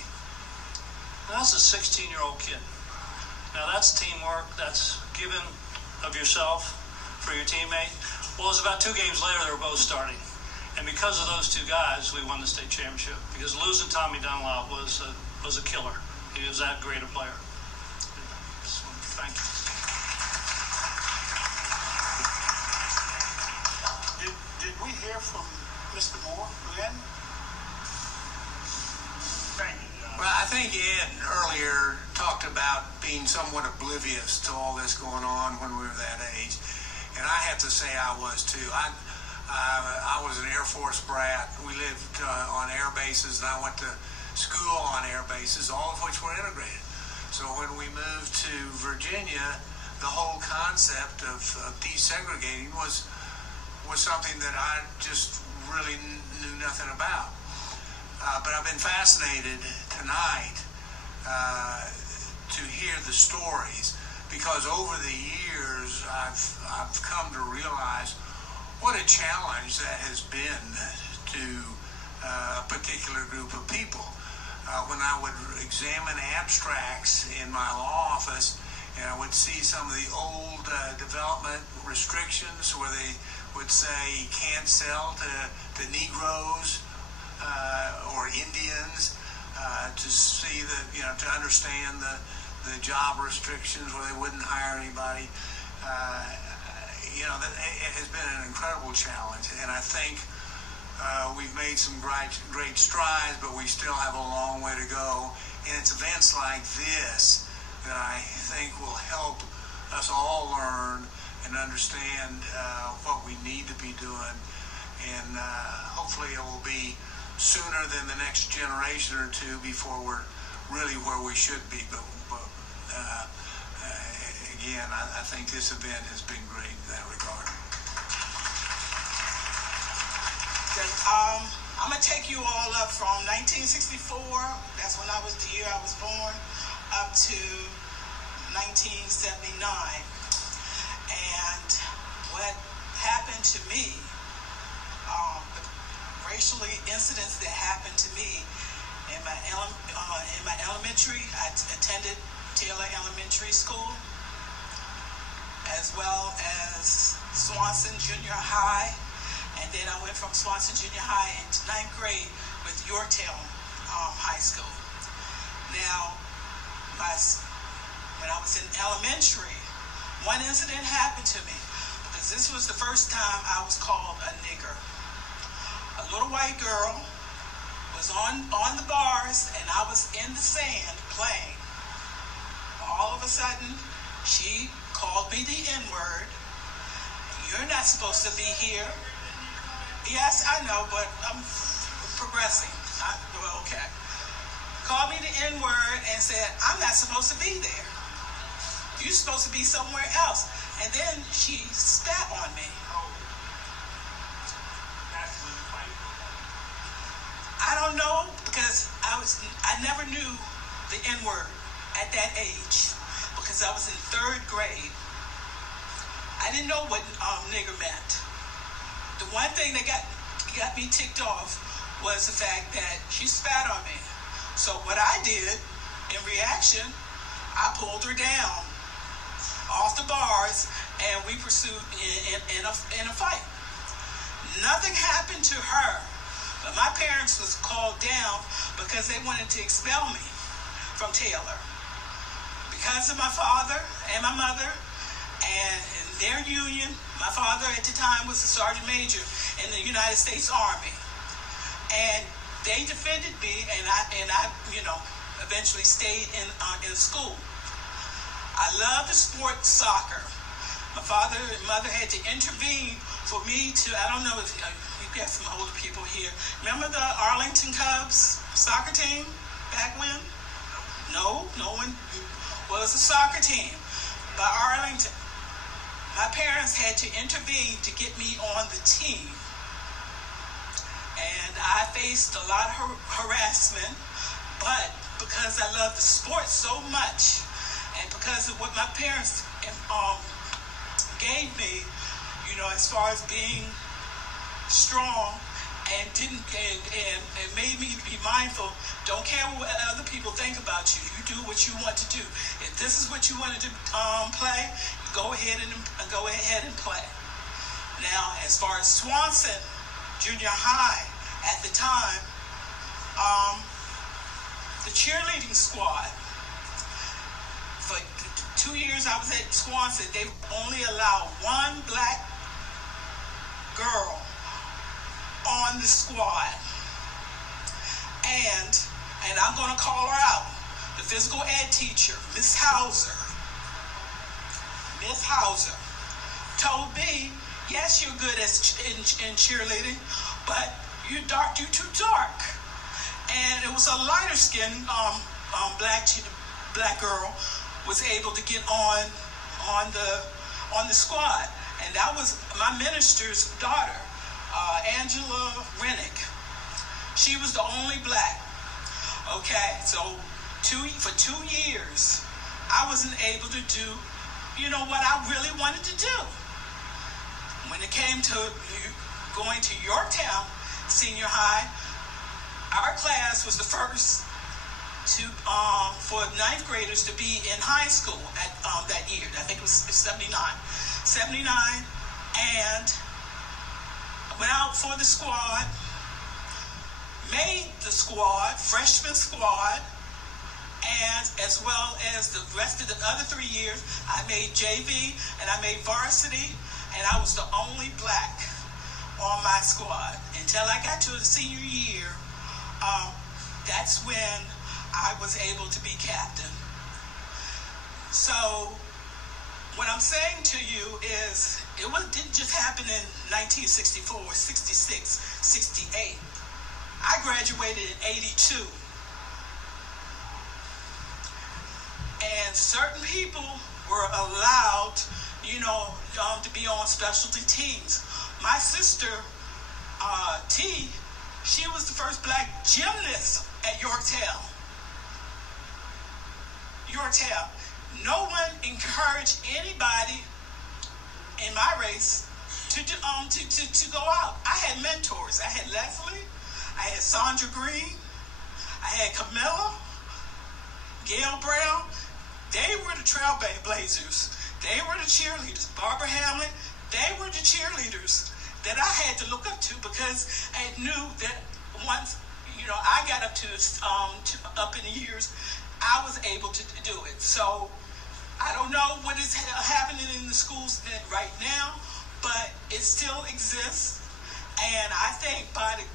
Now, that's a 16-year-old kid. Now, that's teamwork. That's giving of yourself for your teammate. Well, it was about 2 games later they were both starting. And because of those 2 guys, we won the state championship. Because losing Tommy Dunlop was a killer. He was that great a player. Thank you. Did we hear from Mr. Moore, Lynn? Thank you, John. Well, I think Ed earlier talked about being somewhat oblivious to all this going on when we were that age. And I have to say I was too. I was an Air Force brat. We lived on air bases, and I went to school on air bases, all of which were integrated. So when we moved to Virginia, the whole concept of desegregating was something that I just really knew nothing about. But I've been fascinated tonight to hear the stories, because over the years I've come to realize what a challenge that has been to a particular group of people. when I would examine abstracts in my law office, and I would see some of the old development restrictions where they would say you can't sell to Negroes or Indians, to see to understand the job restrictions where they wouldn't hire anybody. That it has been an incredible challenge, and I think we've made some great strides, but we still have a long way to go. And it's events like this that I think will help us all learn and understand what we need to be doing. And hopefully it will be sooner than the next generation or two before we're really where we should be. But again, I think this event has been great in that regard. I'm going to take you all up from 1964, that's when the year I was born, up to 1979. And what happened to me, racially incidents that happened to me in my elementary, I attended Taylor Elementary School, as well as Swanson Junior High. And then I went from Swanson Junior High into 9th grade with Yorktown High School. Now, when I was in elementary, one incident happened to me, because this was the first time I was called a nigger. A little white girl was on the bars, and I was in the sand playing. All of a sudden, she called me the N-word. You're not supposed to be here. Yes, I know, but I'm progressing. Okay. Called me the N-word and said, I'm not supposed to be there. You're supposed to be somewhere else. And then she spat on me. I don't know, because I never knew the N-word at that age, because I was in 3rd grade. I didn't know what nigger meant. The one thing that got me ticked off was the fact that she spat on me. So what I did, in reaction, I pulled her down off the bars, and we pursued in a fight. Nothing happened to her, but my parents was called down because they wanted to expel me from Taylor. Because of my father and my mother, and in their union, my father at the time was a sergeant major in the United States Army, and they defended me, and I eventually stayed in school. I loved the sport soccer. My father and mother had to intervene for me to, I don't know if you got some older people here. Remember the Arlington Cubs soccer team back when? No one. Well, it was a soccer team by Arlington. My parents had to intervene to get me on the team. And I faced a lot of harassment, but because I love the sport so much, and because of what my parents gave me, as far as being strong, and made me be mindful, don't care what other people think about you. You do what you want to do. If this is what you wanted to play, go ahead and play. Now, as far as Swanson Junior High, at the time, the cheerleading squad, for 2 years I was at Swanson, they only allowed one black girl on the squad. And I'm going to call her out. The physical ed teacher, Miss Hauser, told me, yes, you're good in cheerleading, but you're too dark. And it was a lighter skinned black girl was able to get on the squad. And that was my minister's daughter, Angela Rennick. She was the only black. Okay, so for 2 years, I wasn't able to do, what I really wanted to do. When it came to going to Yorktown Senior High, our class was the first for ninth graders to be in high school at that year. I think it was 79. 79, and went out for the squad, made the squad, freshman squad, and as well as the rest of the other 3 years, I made JV and I made varsity, and I was the only black on my squad until I got to the senior year. That's when I was able to be captain. So what I'm saying to you is didn't just happen in 1964, 66, 68. I graduated in 82. And certain people were allowed, to be on specialty teams. My sister, T, she was the first black gymnast at Yorktown. No one encouraged anybody in my race to go out. I had mentors. I had Leslie. I had Sandra Green. I had Carmela, Gail Brown. They were the trailblazers. They were the cheerleaders. Barbara Hamlin. They were the cheerleaders that I had to look up to, because I knew that once I got up to up in the years, I was able to do it. So I don't know what is happening in the schools right now, but it still exists. And I think by the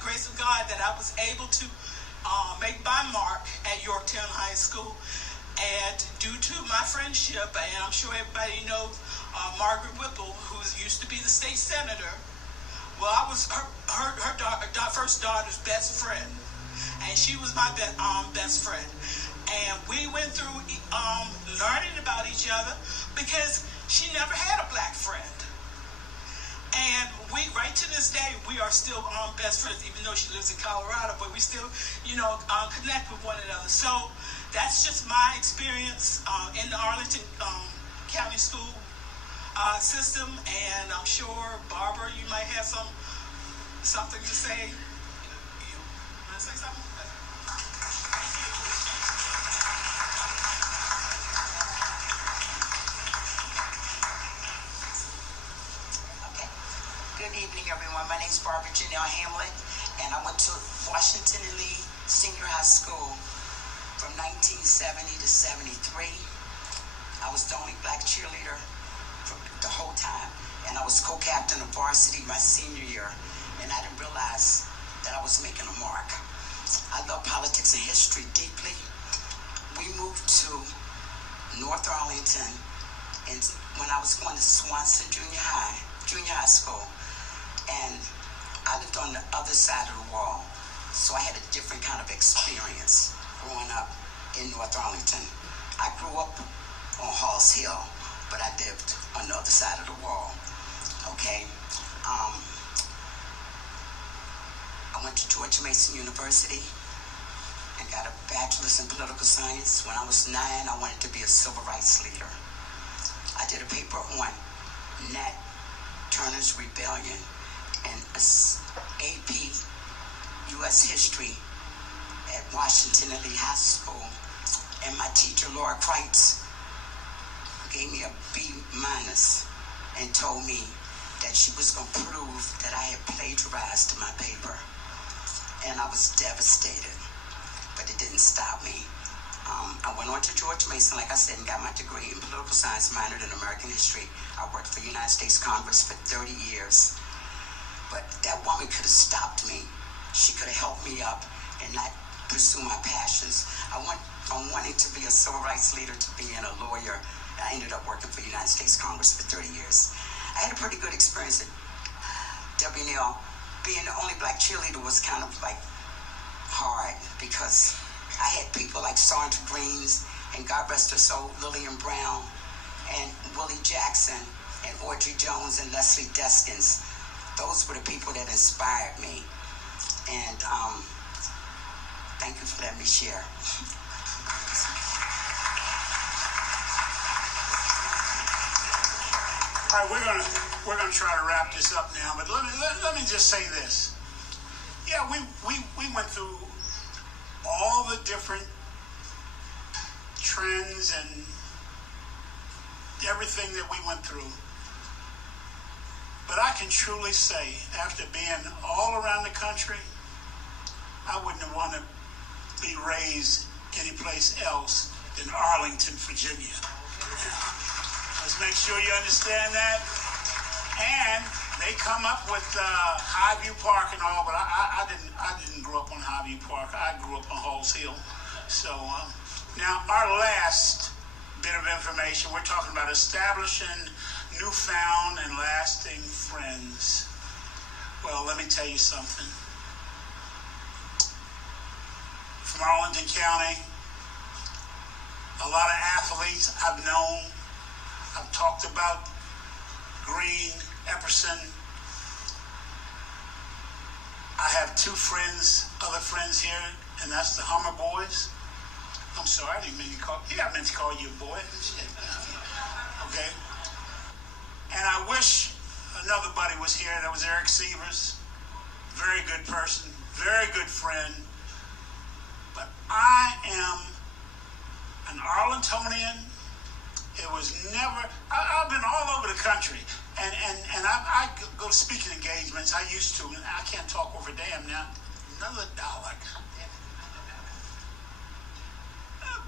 grace of God that I was able to make my mark at Yorktown High School. And due to my friendship, and I'm sure everybody knows Margaret Whipple, who used to be the state senator. Well, I was her first daughter's best friend, and she was my best friend. And we went through learning about each other, because she never had a black friend. And we, right to this day, we are still best friends, even though she lives in Colorado, but we still, connect with one another. So that's just my experience in the Arlington County School system, and I'm sure, Barbara, you might have something to say. You want to say something? Okay. Good evening, everyone. My name is Barbara Janelle Hamlet, and I went to Washington and Lee Senior High School from 1970 to 73. I was the only black cheerleader for the whole time, and I was co-captain of varsity my senior year, and I didn't realize that I was making a mark. I love politics and history deeply. We moved to North Arlington, and when I was going to Swanson Junior High School, and I lived on the other side of the wall, so I had a different kind of experience growing up in North Arlington. I grew up on Halls Hill, but I lived on the other side of the wall. Okay. I went to George Mason University and got a bachelor's in political science. When I was 9, I wanted to be a civil rights leader. I did a paper on Nat Turner's Rebellion and AP U.S. History at Washington and Lee High School. And my teacher, Laura Kreitz, gave me a B- and told me that she was going to prove that I had plagiarized my paper. And I was devastated, but it didn't stop me. I went on to George Mason, like I said, and got my degree in political science, minored in American history. I worked for the United States Congress for 30 years. But that woman could have stopped me. She could have helped me up and not pursue my passions. I went from wanting to be a civil rights leader to being a lawyer. I ended up working for the United States Congress for 30 years. I had a pretty good experience at WNL. Being the only black cheerleader was kind of like hard, because I had people like Sandra Green and God rest her soul, Lillian Brown, and Willie Jackson, and Audrey Jones, and Leslie Deskins. Those were the people that inspired me. And thank you for letting me share. All right, we're gonna try to wrap this up now, but let me just say this. Yeah, we went through all the different trends and everything that we went through. But I can truly say, after being all around the country, I wouldn't have wanted to be raised anyplace else than Arlington, Virginia. Let's make sure you understand that. And they come up with Highview Park and all, but I didn't grow up on Highview Park. I grew up on Halls Hill. So now our last bit of information, we're talking about establishing newfound and lasting friends. Well, let me tell you something. From Arlington County, a lot of athletes I've known. I've talked about Green, Epperson. I have two friends, other friends here, and that's the Hummer boys. I'm sorry, I didn't mean to call. Yeah, I meant to call you a boy. Okay. And I wish another buddy was here. That was Eric Sievers. Very good person, very good friend. But I am an Arlingtonian. It was never, I've been all over the country. And I go to speaking engagements. I used to, and I can't talk over damn now. Another dollar.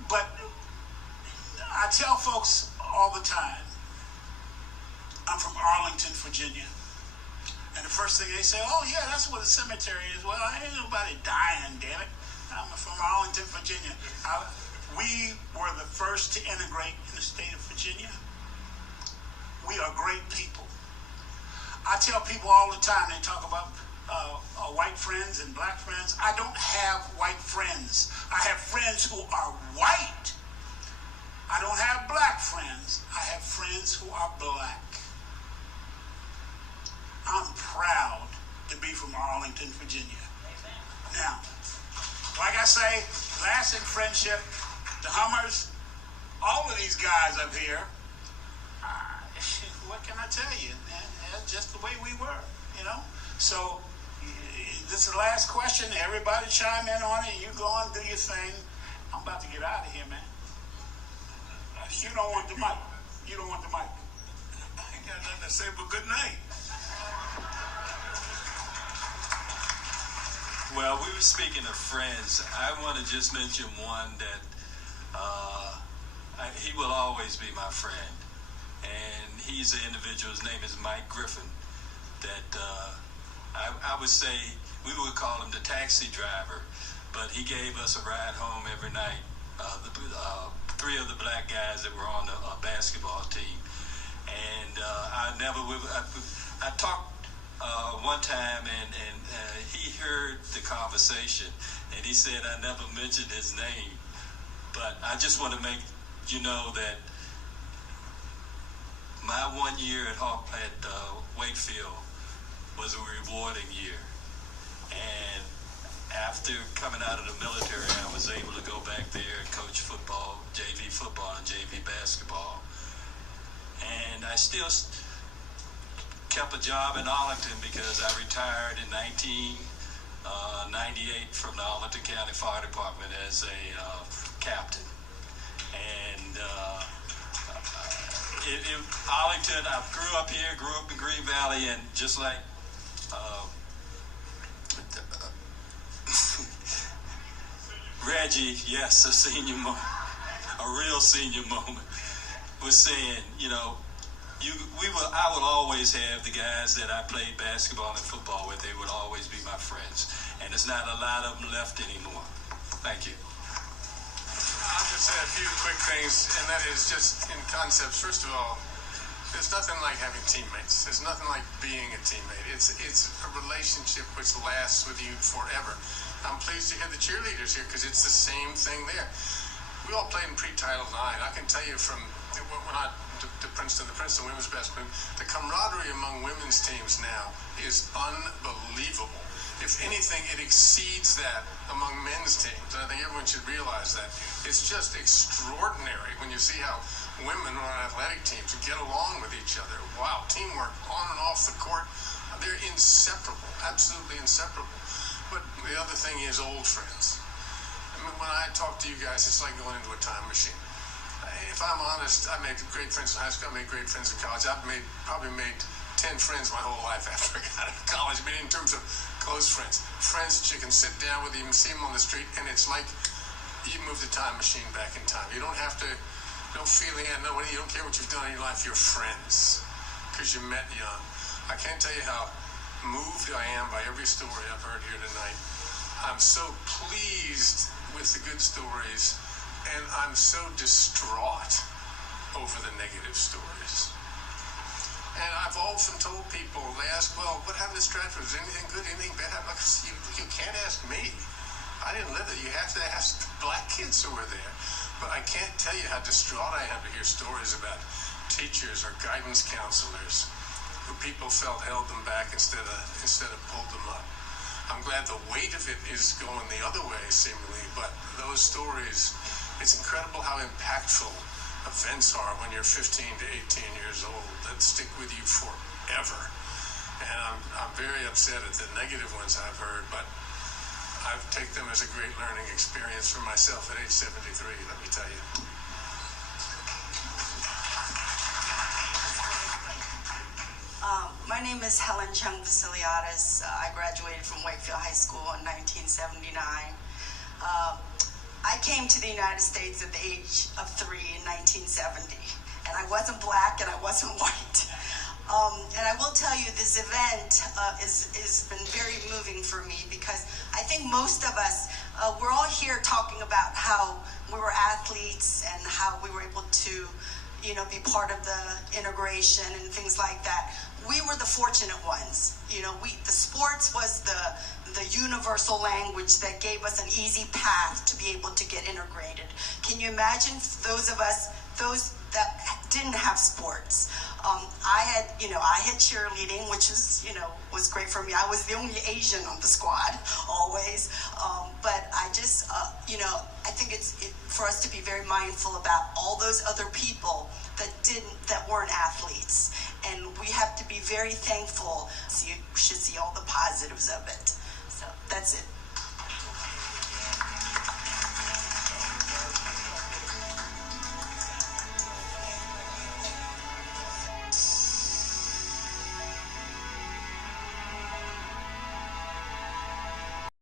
But I tell folks all the time, I'm from Arlington, Virginia. And the first thing they say, oh yeah, that's where the cemetery is. Well, ain't nobody dying, damn it. I'm from Arlington, Virginia. We were the first to integrate in the state of Virginia. We are great people. I tell people all the time, they talk about white friends and black friends. I don't have white friends. I have friends who are white. I don't have black friends. I have friends who are black. I'm proud to be from Arlington, Virginia. Now, like I say, lasting friendship, the Hummers, all of these guys up here, what can I tell you? That's just the way we were, you know? So, this is the last question. Everybody chime in on it. You go and do your thing. I'm about to get out of here, man. You don't want the mic. You don't want the mic. I ain't got nothing to say but good night. Well, we were speaking of friends. I want to just mention one that he will always be my friend. And he's an individual, his name is Mike Griffin, that I would say, we would call him the taxi driver, but he gave us a ride home every night. Three of the black guys that were on the basketball team. And I talked one time, and he heard the conversation, and he said I never mentioned his name. But I just want to make you know that my 1 year at Wakefield was a rewarding year. And after coming out of the military, I was able to go back there and coach football, JV football and JV basketball. And I still kept a job in Arlington because I retired in 1998 from the Arlington County Fire Department as a captain. And Arlington, I grew up here, grew up in Green Valley, and just like Reggie, yes, a senior moment, a real senior moment, was saying, you know, I would always have the guys that I played basketball and football with. They would always be my friends, and there's not a lot of them left anymore. Thank you. I'll just say a few quick things, and that is just in concepts. First of all, there's nothing like having teammates. There's nothing like being a teammate. It's a relationship which lasts with you forever. I'm pleased to hear the cheerleaders here because it's the same thing there. We all played in pre-Title IX. I can tell you from when I to Princeton, the Princeton women's basketball team, the camaraderie among women's teams now is unbelievable. If anything, it exceeds that among men's teams. And I think everyone should realize that. It's just extraordinary when you see how women on athletic teams get along with each other. Wow, teamwork on and off the court. They're inseparable, absolutely inseparable. But the other thing is old friends. mean, when I talk to you guys, it's like going into a time machine. If I'm honest, I made great friends in high school. I made great friends in college. I've probably made 10 friends my whole life after I got out of college. I mean, in terms of close friends. Friends that you can sit down with, you can see them on the street, and it's like you moved the time machine back in time. You don't have to, no feeling, you don't care what you've done in your life. You're friends because you met young. I can't tell you how moved I am by every story I've heard here tonight. I'm so pleased with the good stories, and I'm so distraught over the negative stories. And I've often told people, they ask, well, what happened to Stratford? Is anything good, anything bad? I'm like, you can't ask me. I didn't live there. You have to ask the black kids who were there. But I can't tell you how distraught I am to hear stories about teachers or guidance counselors who people felt held them back instead of pulled them up. I'm glad the weight of it is going the other way, seemingly, but those stories, it's incredible how impactful events are when you're 15 to 18 years old that stick with you forever. And I'm very upset at the negative ones I've heard, but I take them as a great learning experience for myself at age 73, let me tell you. My name is Helen Chung Vasiliadis. I graduated from Wakefield High School in 1979. I came to the United States at the age of 3 in 1970, and I wasn't black and I wasn't white. And I will tell you, this event has been very moving for me because I think most of us, we're all here talking about how we were athletes and how we were able to, be part of the integration and things like that. We were the fortunate ones. The sports was the universal language that gave us an easy path to be able to get integrated. Can you imagine those of us, those that didn't have sports? I had cheerleading, which was great for me. I was the only Asian on the squad, always. But I just, I think it's for us to be very mindful about all those other people that weren't athletes. And we have to be very thankful. So you should see all the positives of it. So that's it.